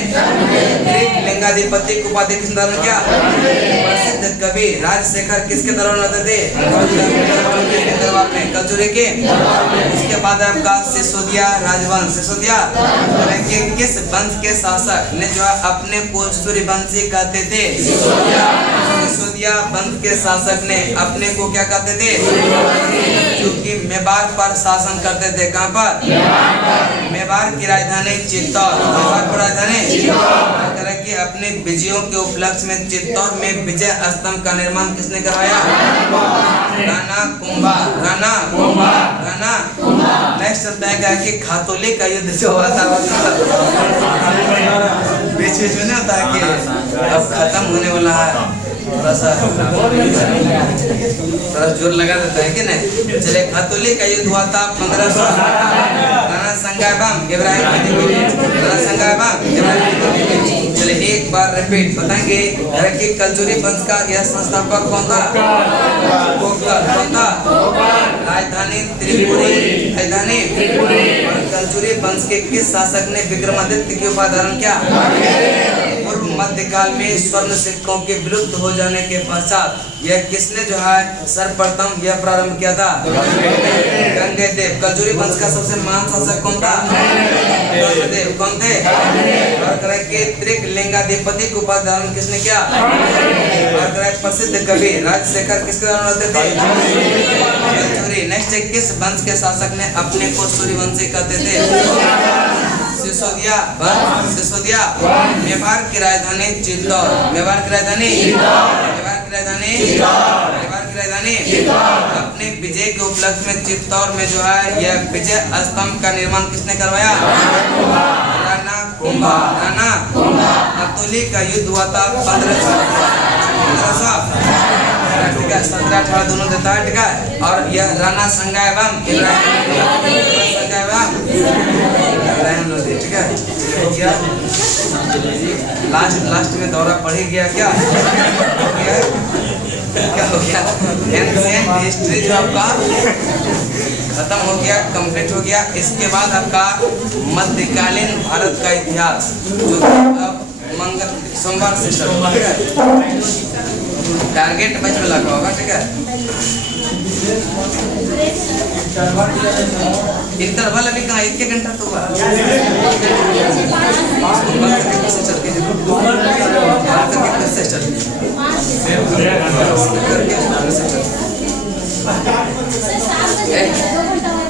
त्रिकलिंगाधिपति की उपाधि किसने धारण किया? प्रसिद्ध कवि राजशेखर किसके दरबार में रहते थे? दरबार में, कलचुरी के। उसके बाद आपका सिसोदिया राजवंश। सिसोदिया के किस वंश के शासक ने जो है अपने को सूर्यवंशी कहते थे? सिसोदिया वंश के शासक ने अपने को क्या कहते थे? जो कि मेवाड़ पर शासन करते थे। कहाँ पर? मेवाड़ की राजधानी चित्तौड़। मेवाड़ की राजधानी कि अपने विजयों के उपलक्ष्य में चित्तौड़ में विजय स्तंभ का निर्माण किसने करवाया? राणा कुंभा। राणा नेक्स्ट चलता है कि खातोली का युद्ध जो हुआ था बीच बीच में नहीं होता है कि अब खत्म होने वाला है, थोड़ा जोर लगा देता है कि नहीं। चले, खातोली का युद्ध हुआ था 1500। राणा संगायबम चले एक बार रिपीट बताएंगे कि कलचुरी वंश का यह संस्थापक कौन था? कौन था? राजधानी त्रिपुरी। राजधानी कलचुरी वंश के किस शासक ने विक्रमादित्य की उपाधि धारण किया? पूर्व मध्यकाल में स्वर्ण सिक्कों के विलुप्त हो जाने के पश्चात यह किसने जो है सर्वप्रथम यह प्रारंभ किया था? गंगदेव। कलचुरी वंश का सबसे महान शासक कौन था? गंगदेव। कौन थे? त्रिकलिंगाधिपति की उपाधि धारण किसने किया? प्रसिद्ध कवि राजशेखर किसके द्वारा रहते थे? कलचुरी। नेक्स्ट है किस वंश के शासक ने अपने को सूर्यवंशी कहते थे? सिसोदिया। सिसोदिया मेवाड़ की राजधानी चित्तौड़। मेवाड़ की राजधानी अपने विजय के उपलक्ष्य में चित्तौड़ में जो है यह विजय स्तंभ का निर्माण किसने करवाया? राणा कुंभा। राणा खातोली का युद्ध हुआ था 1500। ठीक है, 17-18 दोनों देता है। ठीक है, और यह राणा संगायबम ठीक है। लास्ट में दौरा पड़ ही गया क्या? क्या हो गया? एंशिएंट हिस्ट्री जो आपका खत्म हो गया, कंप्लीट हो गया। इसके बाद आपका मध्यकालीन भारत का इतिहास जो अब सोमवार से टारगेट बैच में लगा होगा। ठीक है, इंटरवल अभी कहाँ? 1 घंटा तो हुआ। चलती है